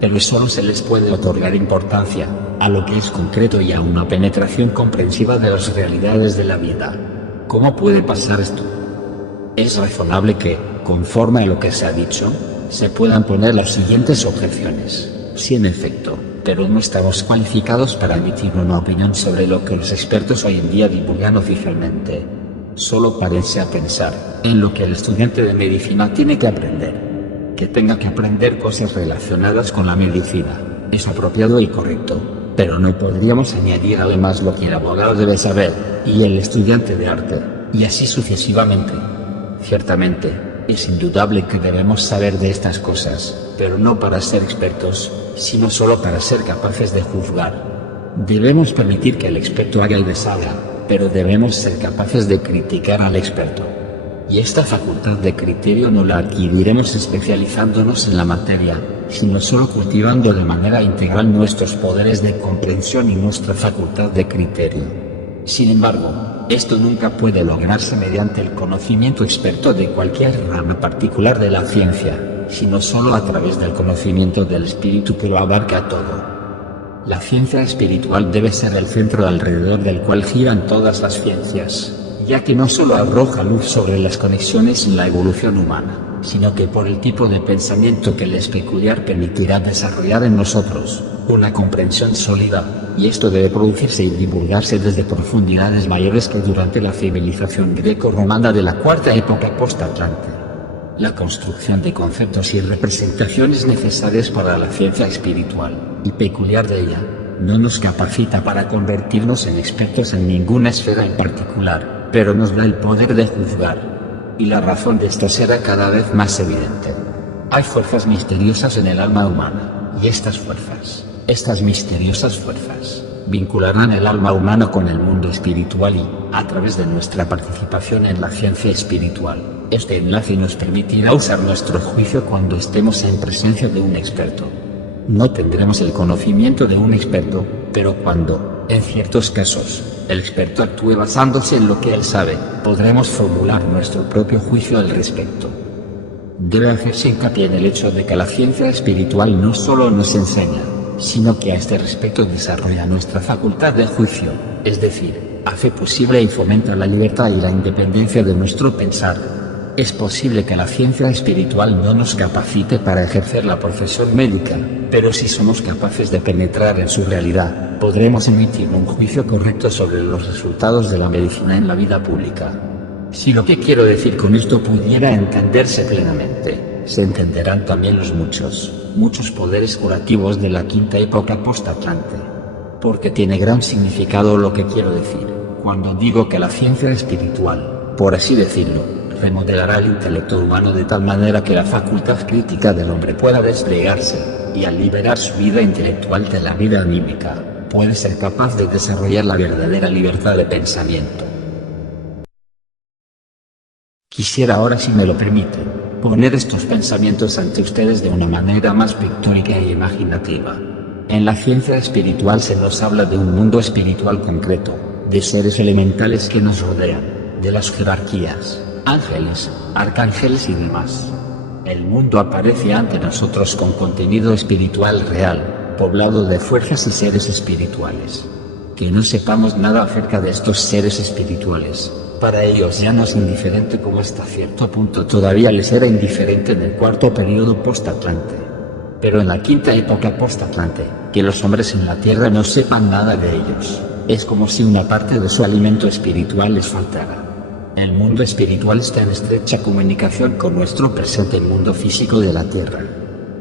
pero solo se les puede otorgar importancia a lo que es concreto y a una penetración comprensiva de las realidades de la vida. ¿Cómo puede pasar esto? Es razonable que, conforme a lo que se ha dicho, se puedan poner las siguientes objeciones. Sí, en efecto, pero no estamos cualificados para emitir una opinión sobre lo que los expertos hoy en día divulgan oficialmente. Solo párense a pensar en lo que el estudiante de medicina tiene que aprender. Que tenga que aprender cosas relacionadas con la medicina es apropiado y correcto, pero no podríamos añadir además lo que el abogado debe saber, y el estudiante de arte, y así sucesivamente. Ciertamente, es indudable que debemos saber de estas cosas, pero no para ser expertos, sino solo para ser capaces de juzgar. Debemos permitir que el experto haga el deshaga, pero debemos ser capaces de criticar al experto. Y esta facultad de criterio no la adquiriremos especializándonos en la materia, sino solo cultivando de manera integral nuestros poderes de comprensión y nuestra facultad de criterio. Sin embargo, esto nunca puede lograrse mediante el conocimiento experto de cualquier rama particular de la ciencia, sino solo a través del conocimiento del espíritu que lo abarca todo. La ciencia espiritual debe ser el centro alrededor del cual giran todas las ciencias, ya que no solo arroja luz sobre las conexiones en la evolución humana, sino que por el tipo de pensamiento que le es peculiar permitirá desarrollar en nosotros una comprensión sólida, y esto debe producirse y divulgarse desde profundidades mayores que durante la civilización greco-romana de la cuarta época post-atlante. La construcción de conceptos y representaciones necesarias para la ciencia espiritual, y peculiar de ella, no nos capacita para convertirnos en expertos en ninguna esfera en particular, pero nos da el poder de juzgar. Y la razón de esto será cada vez más evidente. Hay fuerzas misteriosas en el alma humana, y estas misteriosas fuerzas, vincularán el alma humana con el mundo espiritual y, a través de nuestra participación en la ciencia espiritual, este enlace nos permitirá usar nuestro juicio cuando estemos en presencia de un experto. No tendremos el conocimiento de un experto, pero cuando, en ciertos casos, el experto actúe basándose en lo que él sabe, podremos formular nuestro propio juicio al respecto. Debe hacerse hincapié en el hecho de que la ciencia espiritual no solo nos enseña, sino que a este respecto desarrolla nuestra facultad de juicio, es decir, hace posible y fomenta la libertad y la independencia de nuestro pensar. Es posible que la ciencia espiritual no nos capacite para ejercer la profesión médica, pero si somos capaces de penetrar en su realidad, podremos emitir un juicio correcto sobre los resultados de la medicina en la vida pública. Si lo que quiero decir con esto pudiera entenderse plenamente, se entenderán también los muchos poderes curativos de la quinta época post-atlante. Porque tiene gran significado lo que quiero decir, cuando digo que la ciencia espiritual, por así decirlo, remodelará el intelecto humano de tal manera que la facultad crítica del hombre pueda desplegarse, y al liberar su vida intelectual de la vida anímica, puede ser capaz de desarrollar la verdadera libertad de pensamiento. Quisiera ahora, si me lo permiten, poner estos pensamientos ante ustedes de una manera más pictórica e imaginativa. En la ciencia espiritual se nos habla de un mundo espiritual concreto, de seres elementales que nos rodean, de las jerarquías, ángeles, arcángeles y demás. El mundo aparece ante nosotros con contenido espiritual real, poblado de fuerzas y seres espirituales. Que no sepamos nada acerca de estos seres espirituales, para ellos ya no es indiferente, como hasta cierto punto todavía les era indiferente en el cuarto período post-atlante. Pero en la quinta época post-atlante, que los hombres en la tierra no sepan nada de ellos, es como si una parte de su alimento espiritual les faltara. El mundo espiritual está en estrecha comunicación con nuestro presente mundo físico de la tierra.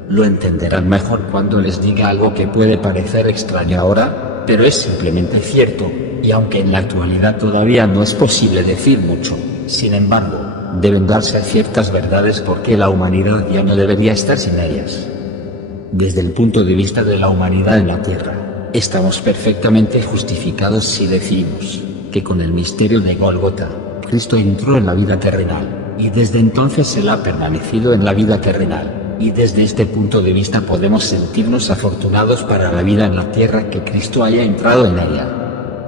Lo entenderán mejor cuando les diga algo que puede parecer extraño ahora, pero es simplemente cierto, y aunque en la actualidad todavía no es posible decir mucho, sin embargo, deben darse ciertas verdades porque la humanidad ya no debería estar sin ellas. Desde el punto de vista de la humanidad en la tierra, estamos perfectamente justificados si decimos que con el misterio de Gólgota, Cristo entró en la vida terrenal, y desde entonces Él ha permanecido en la vida terrenal, y desde este punto de vista podemos sentirnos afortunados para la vida en la tierra que Cristo haya entrado en ella.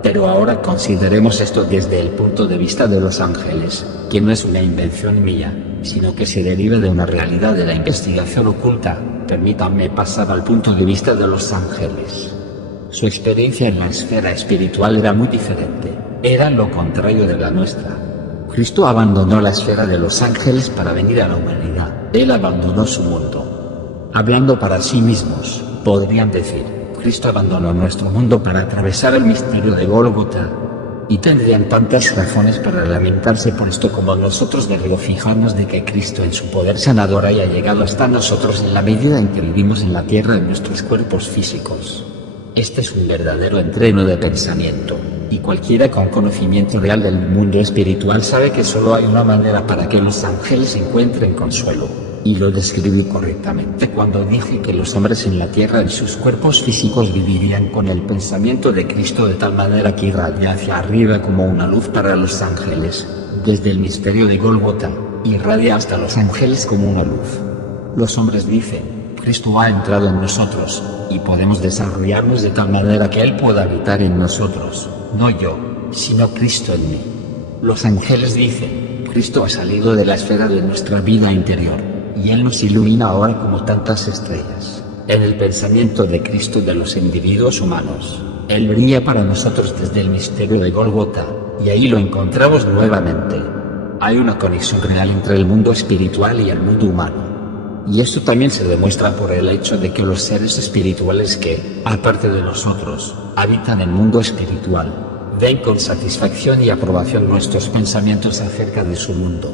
Pero ahora consideremos esto desde el punto de vista de los ángeles, que no es una invención mía, sino que se deriva de una realidad de la investigación oculta. Permítanme pasar al punto de vista de los ángeles. Su experiencia en la esfera espiritual era muy diferente, era lo contrario de la nuestra. Cristo abandonó la esfera de los ángeles para venir a la humanidad. Él abandonó su mundo. Hablando para sí mismos, podrían decir, Cristo abandonó nuestro mundo para atravesar el misterio de Gólgota. Y tendrían tantas razones para lamentarse por esto como nosotros de regocijarnos de que Cristo en su poder sanador haya llegado hasta nosotros en la medida en que vivimos en la tierra en nuestros cuerpos físicos. Este es un verdadero entreno de pensamiento, y cualquiera con conocimiento real del mundo espiritual sabe que solo hay una manera para que los ángeles encuentren consuelo, y lo describí correctamente cuando dije que los hombres en la tierra en sus cuerpos físicos vivirían con el pensamiento de Cristo de tal manera que irradia hacia arriba como una luz para los ángeles, desde el misterio de Gólgota, irradia hasta los ángeles como una luz. Los hombres dicen, Cristo ha entrado en nosotros, y podemos desarrollarnos de tal manera que Él pueda habitar en nosotros, no yo, sino Cristo en mí. Los ángeles dicen, Cristo ha salido de la esfera de nuestra vida interior, y Él nos ilumina ahora como tantas estrellas. En el pensamiento de Cristo de los individuos humanos, Él brilla para nosotros desde el misterio de Gólgota, y ahí lo encontramos nuevamente. Hay una conexión real entre el mundo espiritual y el mundo humano. Y esto también se demuestra por el hecho de que los seres espirituales que, aparte de nosotros, habitan el mundo espiritual, ven con satisfacción y aprobación nuestros pensamientos acerca de su mundo.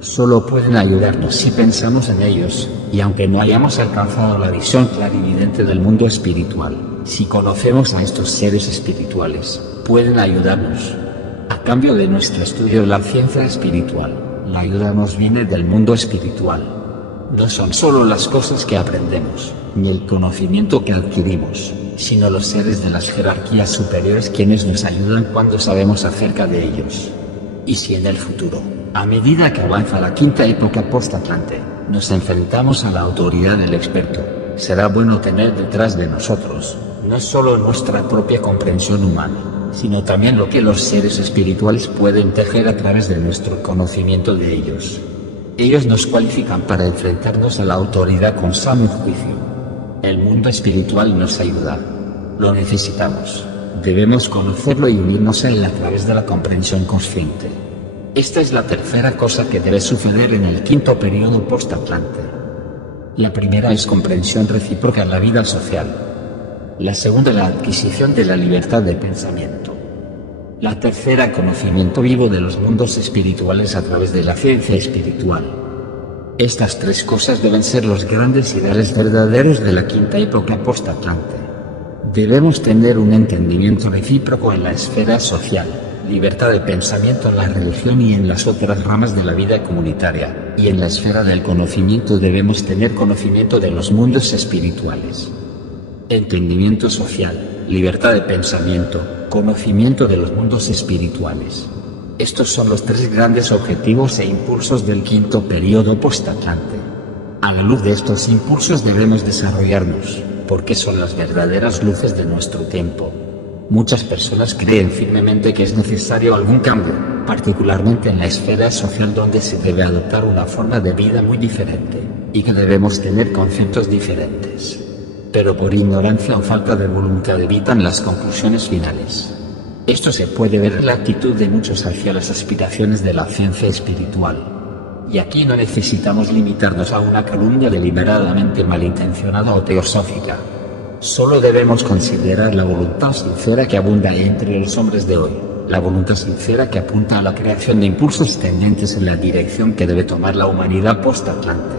Solo pueden ayudarnos si pensamos en ellos, y aunque no hayamos alcanzado la visión clarividente del mundo espiritual, si conocemos a estos seres espirituales, pueden ayudarnos. A cambio de nuestro estudio de la ciencia espiritual, la ayuda nos viene del mundo espiritual. No son solo las cosas que aprendemos, ni el conocimiento que adquirimos, sino los seres de las jerarquías superiores quienes nos ayudan cuando sabemos acerca de ellos. Y si en el futuro, a medida que avanza la quinta época post-Atlante, nos enfrentamos a la autoridad del experto, será bueno tener detrás de nosotros, no solo nuestra propia comprensión humana, sino también lo que los seres espirituales pueden tejer a través de nuestro conocimiento de ellos. Ellos nos cualifican para enfrentarnos a la autoridad con sano juicio. El mundo espiritual nos ayuda. Lo necesitamos. Debemos conocerlo y unirnos a él a través de la comprensión consciente. Esta es la tercera cosa que debe suceder en el quinto periodo post-Atlante. La primera es comprensión recíproca en la vida social. La segunda, la adquisición de la libertad de pensamiento. La tercera, conocimiento vivo de los mundos espirituales a través de la ciencia espiritual. Estas tres cosas deben ser los grandes ideales verdaderos de la quinta época post-Atlante. Debemos tener un entendimiento recíproco en la esfera social, libertad de pensamiento en la religión y en las otras ramas de la vida comunitaria, y en la esfera del conocimiento debemos tener conocimiento de los mundos espirituales. Entendimiento social, libertad de pensamiento, conocimiento de los mundos espirituales. Estos son los tres grandes objetivos e impulsos del quinto periodo post-Atlante. A la luz de estos impulsos debemos desarrollarnos, porque son las verdaderas luces de nuestro tiempo. Muchas personas creen firmemente que es necesario algún cambio, particularmente en la esfera social donde se debe adoptar una forma de vida muy diferente, y que debemos tener conceptos diferentes. Pero por ignorancia o falta de voluntad evitan las conclusiones finales. Esto se puede ver en la actitud de muchos hacia las aspiraciones de la ciencia espiritual. Y aquí no necesitamos limitarnos a una calumnia deliberadamente malintencionada o teosófica. Solo debemos considerar la voluntad sincera que abunda entre los hombres de hoy, la voluntad sincera que apunta a la creación de impulsos tendentes en la dirección que debe tomar la humanidad post-Atlante.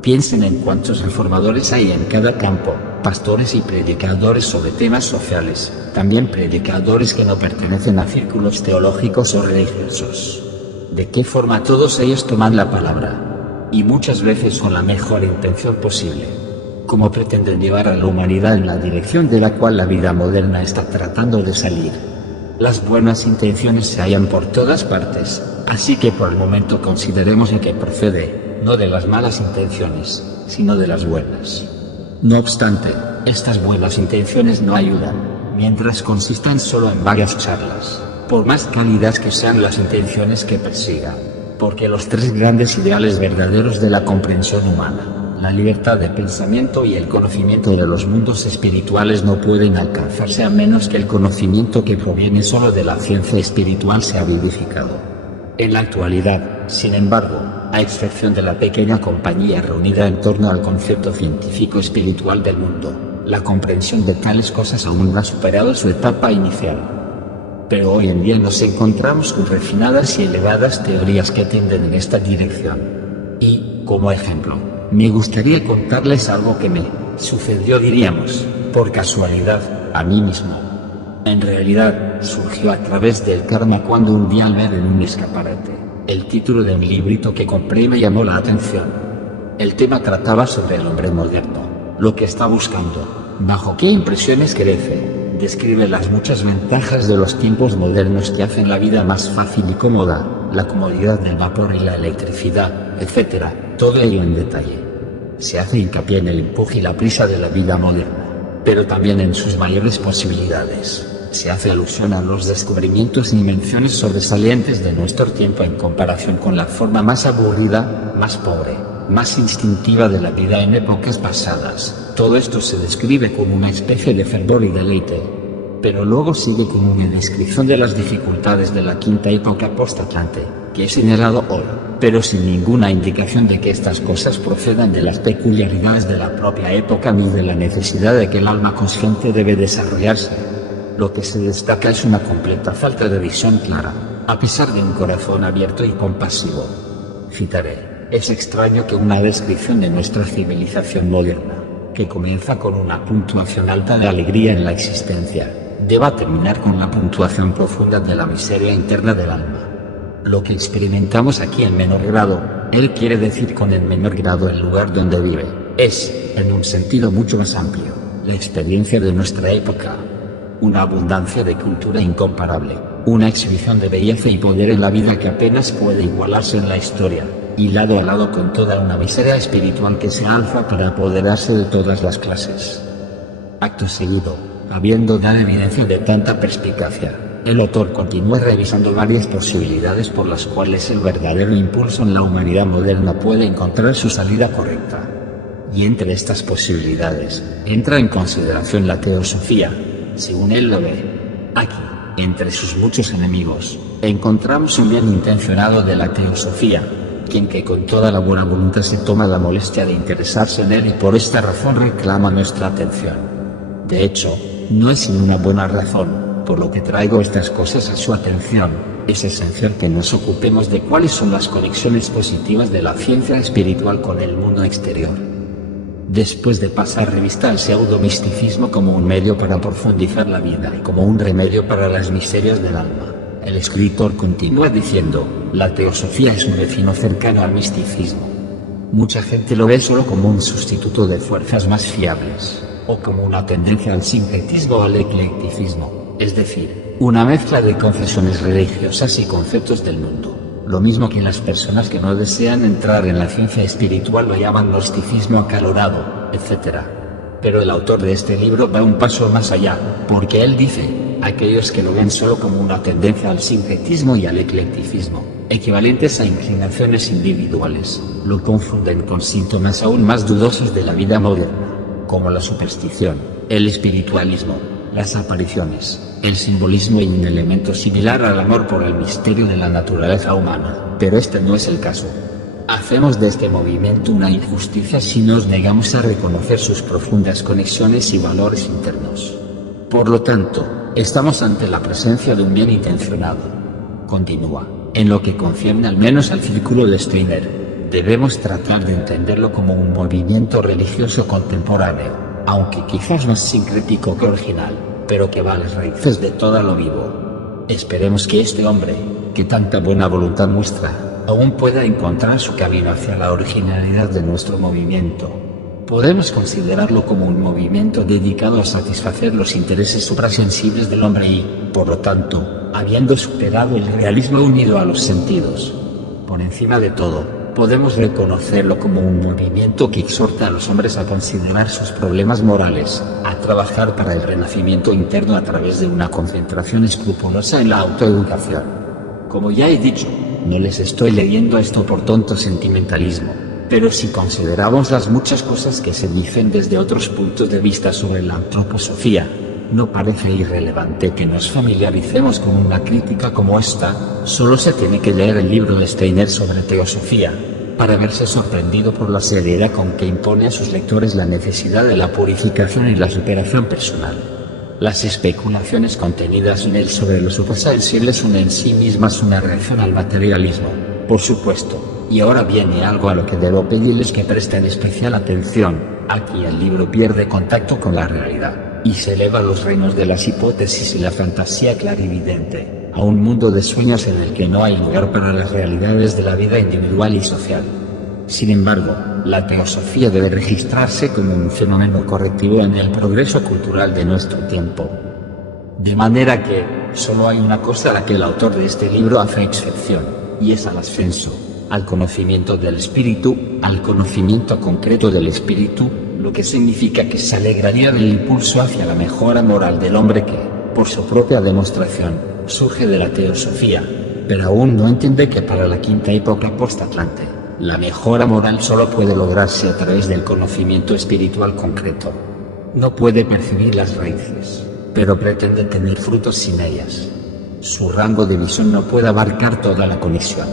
Piensen en cuántos reformadores hay en cada campo, pastores y predicadores sobre temas sociales, también predicadores que no pertenecen a círculos teológicos o religiosos. De qué forma todos ellos toman la palabra, y muchas veces con la mejor intención posible. Cómo pretenden llevar a la humanidad en la dirección de la cual la vida moderna está tratando de salir. Las buenas intenciones se hallan por todas partes, así que por el momento consideremos el que procede, no de las malas intenciones, sino de las buenas. No obstante, estas buenas intenciones no ayudan. mientras consistan solo en varias charlas, por más cálidas que sean las intenciones que persiga. Porque los tres grandes ideales verdaderos de la comprensión humana, la libertad de pensamiento y el conocimiento de los mundos espirituales, no pueden alcanzarse a menos que el conocimiento que proviene solo de la ciencia espiritual sea vivificado. En la actualidad, sin embargo, a excepción de la pequeña compañía reunida en torno al concepto científico espiritual del mundo, la comprensión de tales cosas aún no ha superado su etapa inicial. Pero hoy en día nos encontramos con refinadas y elevadas teorías que tienden en esta dirección. Y, como ejemplo, me gustaría contarles algo que me sucedió, diríamos, por casualidad, a mí mismo. En realidad, surgió a través del karma cuando un día, al ver en un escaparate el título de un librito que compré, me llamó la atención. El tema trataba sobre el hombre moderno, lo que está buscando, bajo qué impresiones crece. Describe las muchas ventajas de los tiempos modernos que hacen la vida más fácil y cómoda, la comodidad del vapor y la electricidad, etc. Todo ello en detalle. Se hace hincapié en el empuje y la prisa de la vida moderna, pero también en sus mayores posibilidades. Se hace alusión a los descubrimientos y invenciones sobresalientes de nuestro tiempo en comparación con la forma más aburrida, más pobre, más instintiva de la vida en épocas pasadas. Todo esto se describe con una especie de fervor y deleite. Pero luego sigue con una descripción de las dificultades de la quinta época post-Atlante, que he señalado hoy, pero sin ninguna indicación de que estas cosas procedan de las peculiaridades de la propia época ni de la necesidad de que el alma consciente debe desarrollarse. Lo que se destaca es una completa falta de visión clara, a pesar de un corazón abierto y compasivo. Citaré: es extraño que una descripción de nuestra civilización moderna, que comienza con una puntuación alta de alegría en la existencia, deba terminar con la puntuación profunda de la miseria interna del alma. Lo que experimentamos aquí en menor grado, él quiere decir con en menor grado el lugar donde vive, es, en un sentido mucho más amplio, la experiencia de nuestra época. Una abundancia de cultura incomparable, una exhibición de belleza y poder en la vida que apenas puede igualarse en la historia, y lado a lado con toda una miseria espiritual que se alza para apoderarse de todas las clases. Acto seguido, habiendo dado evidencia de tanta perspicacia, el autor continúa revisando varias posibilidades por las cuales el verdadero impulso en la humanidad moderna puede encontrar su salida correcta. Y entre estas posibilidades, entra en consideración la teosofía, según él lo ve. Aquí, entre sus muchos enemigos, encontramos un bien intencionado de la teosofía, quien que con toda la buena voluntad se toma la molestia de interesarse en él y por esta razón reclama nuestra atención. De hecho, no es sin una buena razón, por lo que traigo estas cosas a su atención. Es esencial que nos ocupemos de cuáles son las conexiones positivas de la ciencia espiritual con el mundo exterior. Después de pasar revista al pseudo-misticismo como un medio para profundizar la vida y como un remedio para las miserias del alma, el escritor continúa diciendo: la teosofía es un vecino cercano al misticismo. Mucha gente lo ve solo como un sustituto de fuerzas más fiables, o como una tendencia al sincretismo o al eclecticismo, es decir, una mezcla de confesiones religiosas y conceptos del mundo. Lo mismo que las personas que no desean entrar en la ciencia espiritual lo llaman gnosticismo acalorado, etc. Pero el autor de este libro va un paso más allá, porque él dice: aquellos que lo ven solo como una tendencia al sincretismo y al eclecticismo, equivalentes a inclinaciones individuales, lo confunden con síntomas aún más dudosos de la vida moderna, como la superstición, el espiritualismo, las apariciones, el simbolismo y un elemento similar al amor por el misterio de la naturaleza humana. Pero este no es el caso. Hacemos de este movimiento una injusticia si nos negamos a reconocer sus profundas conexiones y valores internos. Por lo tanto, estamos ante la presencia de un bien intencionado. Continúa: en lo que concierne al menos al círculo de Steiner, debemos tratar de entenderlo como un movimiento religioso contemporáneo, aunque quizás más sincrético que original, pero que va a las raíces de todo lo vivo. Esperemos que este hombre, que tanta buena voluntad muestra, aún pueda encontrar su camino hacia la originalidad de nuestro movimiento. Podemos considerarlo como un movimiento dedicado a satisfacer los intereses suprasensibles del hombre y, por lo tanto, habiendo superado el realismo unido a los sentidos, por encima de todo, podemos reconocerlo como un movimiento que exhorta a los hombres a considerar sus problemas morales, a trabajar para el renacimiento interno a través de una concentración escrupulosa en la autoeducación. Como ya he dicho, no les estoy leyendo esto por tonto sentimentalismo, pero si consideramos las muchas cosas que se dicen desde otros puntos de vista sobre la antroposofía, no parece irrelevante que nos familiaricemos con una crítica como esta. Solo se tiene que leer el libro de Steiner sobre teosofía, para verse sorprendido por la seriedad con que impone a sus lectores la necesidad de la purificación y la superación personal. Las especulaciones contenidas en él sobre lo suprasensible son en sí mismas una reacción al materialismo, por supuesto, y ahora viene algo a lo que debo pedirles que presten especial atención. Aquí el libro pierde contacto con la realidad y se eleva a los reinos de las hipótesis y la fantasía clarividente, a un mundo de sueños en el que no hay lugar para las realidades de la vida individual y social. Sin embargo, la teosofía debe registrarse como un fenómeno correctivo en el progreso cultural de nuestro tiempo. De manera que, solo hay una cosa a la que el autor de este libro hace excepción, y es al ascenso, al conocimiento del espíritu, al conocimiento concreto del espíritu, lo que significa que se alegraría del impulso hacia la mejora moral del hombre que, por su propia demostración, surge de la teosofía, pero aún no entiende que para la quinta época post-Atlante, la mejora moral solo puede lograrse a través del conocimiento espiritual concreto. No puede percibir las raíces, pero pretende tener frutos sin ellas. Su rango de visión no puede abarcar toda la conexión.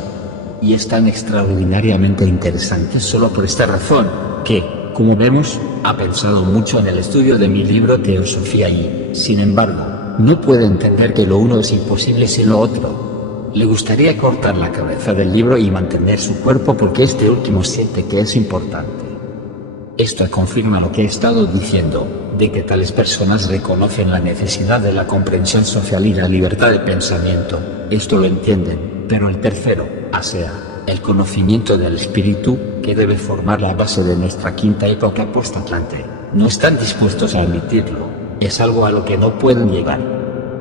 Y es tan extraordinariamente interesante solo por esta razón, que, como vemos, ha pensado mucho en el estudio de mi libro Teosofía y, sin embargo, no puede entender que lo uno es imposible sin lo otro. Le gustaría cortar la cabeza del libro y mantener su cuerpo porque este último siente que es importante. Esto confirma lo que he estado diciendo, de que tales personas reconocen la necesidad de la comprensión social y la libertad de pensamiento. Esto lo entienden, pero el tercero, o sea, el conocimiento del espíritu, que debe formar la base de nuestra quinta época post-Atlante, no están dispuestos a admitirlo. Es algo a lo que no pueden llegar.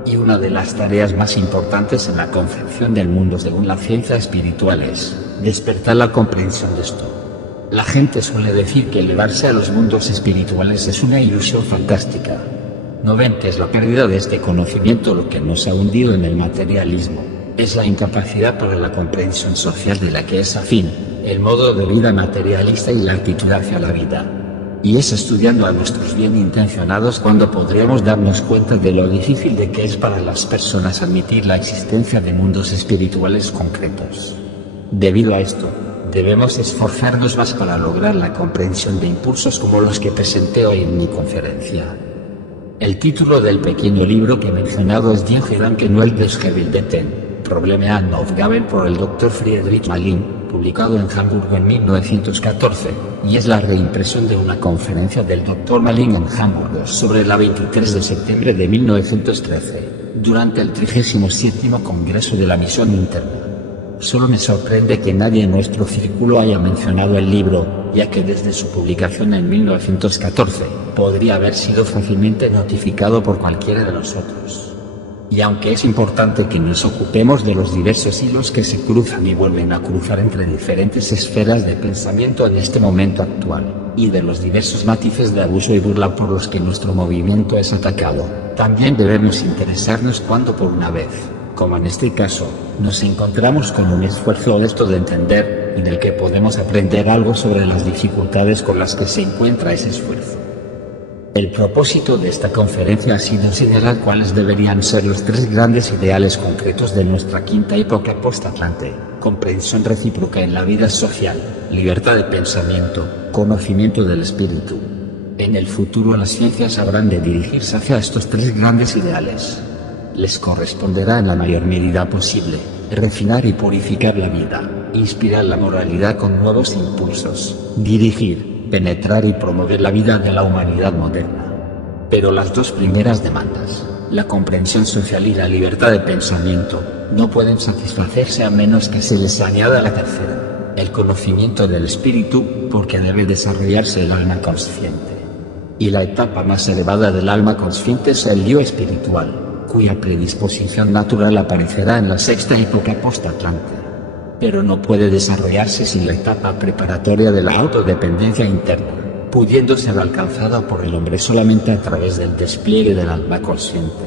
Y una de las tareas más importantes en la concepción del mundo según la ciencia espiritual es despertar la comprensión de esto. La gente suele decir que elevarse a los mundos espirituales es una ilusión fantástica. No ven que es la pérdida de este conocimiento lo que nos ha hundido en el materialismo. Es la incapacidad para la comprensión social de la que es afín, el modo de vida materialista y la actitud hacia la vida. Y es estudiando a nuestros bien intencionados cuando podríamos darnos cuenta de lo difícil de que es para las personas admitir la existencia de mundos espirituales concretos. Debido a esto, debemos esforzarnos más para lograr la comprensión de impulsos como los que presenté hoy en mi conferencia. El título del pequeño libro que he mencionado es Die Gedanken des Gebildeten, Probleme an Aufgaben por el Dr. Friedrich Malin, publicado en Hamburgo en 1914, y es la reimpresión de una conferencia del Dr. Malin en Hamburgo sobre la 23 de septiembre de 1913, durante el 37º Congreso de la Misión Interna. Solo me sorprende que nadie en nuestro círculo haya mencionado el libro, ya que desde su publicación en 1914, podría haber sido fácilmente notificado por cualquiera de nosotros. Y aunque es importante que nos ocupemos de los diversos hilos que se cruzan y vuelven a cruzar entre diferentes esferas de pensamiento en este momento actual, y de los diversos matices de abuso y burla por los que nuestro movimiento es atacado, también debemos interesarnos cuando por una vez, como en este caso, nos encontramos con un esfuerzo honesto de entender, y del que podemos aprender algo sobre las dificultades con las que se encuentra ese esfuerzo. El propósito de esta conferencia ha sido señalar cuáles deberían ser los tres grandes ideales concretos de nuestra quinta época post-Atlante: comprensión recíproca en la vida social, libertad de pensamiento, conocimiento del espíritu. En el futuro las ciencias habrán de dirigirse hacia estos tres grandes ideales. Les corresponderá en la mayor medida posible refinar y purificar la vida, inspirar la moralidad con nuevos impulsos, dirigir, penetrar y promover la vida de la humanidad moderna. Pero las dos primeras demandas, la comprensión social y la libertad de pensamiento, no pueden satisfacerse a menos que se les añada la tercera, el conocimiento del espíritu, porque debe desarrollarse el alma consciente. Y la etapa más elevada del alma consciente es el yo espiritual, cuya predisposición natural aparecerá en la sexta época post-Atlante. pero no puede desarrollarse sin la etapa preparatoria de la autodependencia interna, pudiendo ser alcanzada por el hombre solamente a través del despliegue del alma consciente.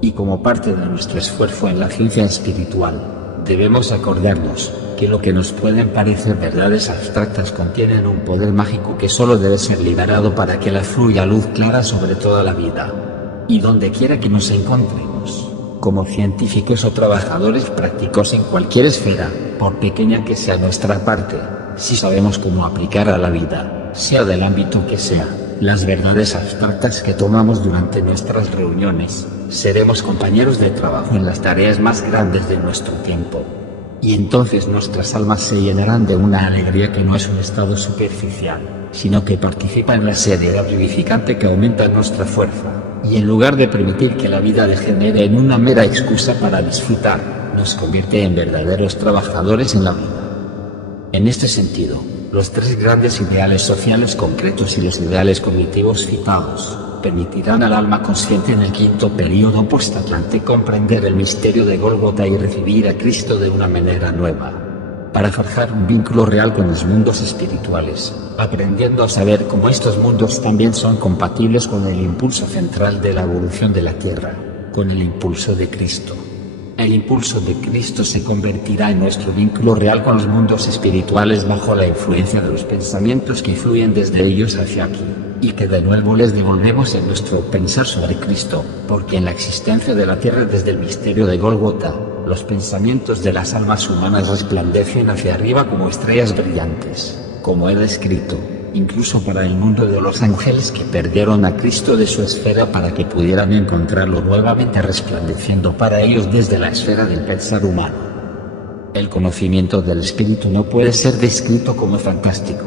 Y como parte de nuestro esfuerzo en la ciencia espiritual, debemos acordarnos que lo que nos pueden parecer verdades abstractas contienen un poder mágico que solo debe ser liberado para que la fluya luz clara sobre toda la vida. Y donde quiera que nos encontremos, como científicos o trabajadores prácticos en cualquier esfera, por pequeña que sea nuestra parte, si sabemos cómo aplicar a la vida, sea del ámbito que sea, las verdades abstractas que tomamos durante nuestras reuniones, seremos compañeros de trabajo en las tareas más grandes de nuestro tiempo. Y entonces nuestras almas se llenarán de una alegría que no es un estado superficial, sino que participa en la seriedad vivificante que aumenta nuestra fuerza, y en lugar de permitir que la vida degenere en una mera excusa para disfrutar, nos convierte en verdaderos trabajadores en la vida. En este sentido, los tres grandes ideales sociales concretos y los ideales cognitivos citados, permitirán al alma consciente en el quinto período postatlante comprender el misterio de Gólgota y recibir a Cristo de una manera nueva, para forjar un vínculo real con los mundos espirituales, aprendiendo a saber cómo estos mundos también son compatibles con el impulso central de la evolución de la Tierra, con el impulso de Cristo. El impulso de Cristo se convertirá en nuestro vínculo real con los mundos espirituales bajo la influencia de los pensamientos que fluyen desde ellos hacia aquí, y que de nuevo les devolvemos en nuestro pensar sobre Cristo, porque en la existencia de la Tierra desde el misterio de Gólgota, los pensamientos de las almas humanas resplandecen hacia arriba como estrellas brillantes, como he descrito, incluso para el mundo de los ángeles que perdieron a Cristo de su esfera para que pudieran encontrarlo nuevamente resplandeciendo para ellos desde la esfera del pensar humano. El conocimiento del espíritu no puede ser descrito como fantástico.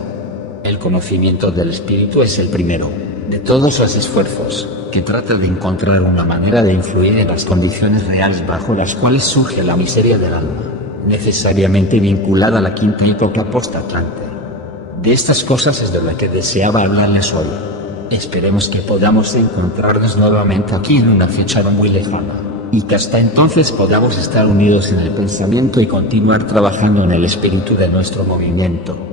El conocimiento del espíritu es el primero, de todos los esfuerzos, que trata de encontrar una manera de influir en las condiciones reales bajo las cuales surge la miseria del alma, necesariamente vinculada a la quinta época postatlante. De estas cosas es de lo que deseaba hablarles hoy. Esperemos que podamos encontrarnos nuevamente aquí en una fecha no muy lejana, y que hasta entonces podamos estar unidos en el pensamiento y continuar trabajando en el espíritu de nuestro movimiento.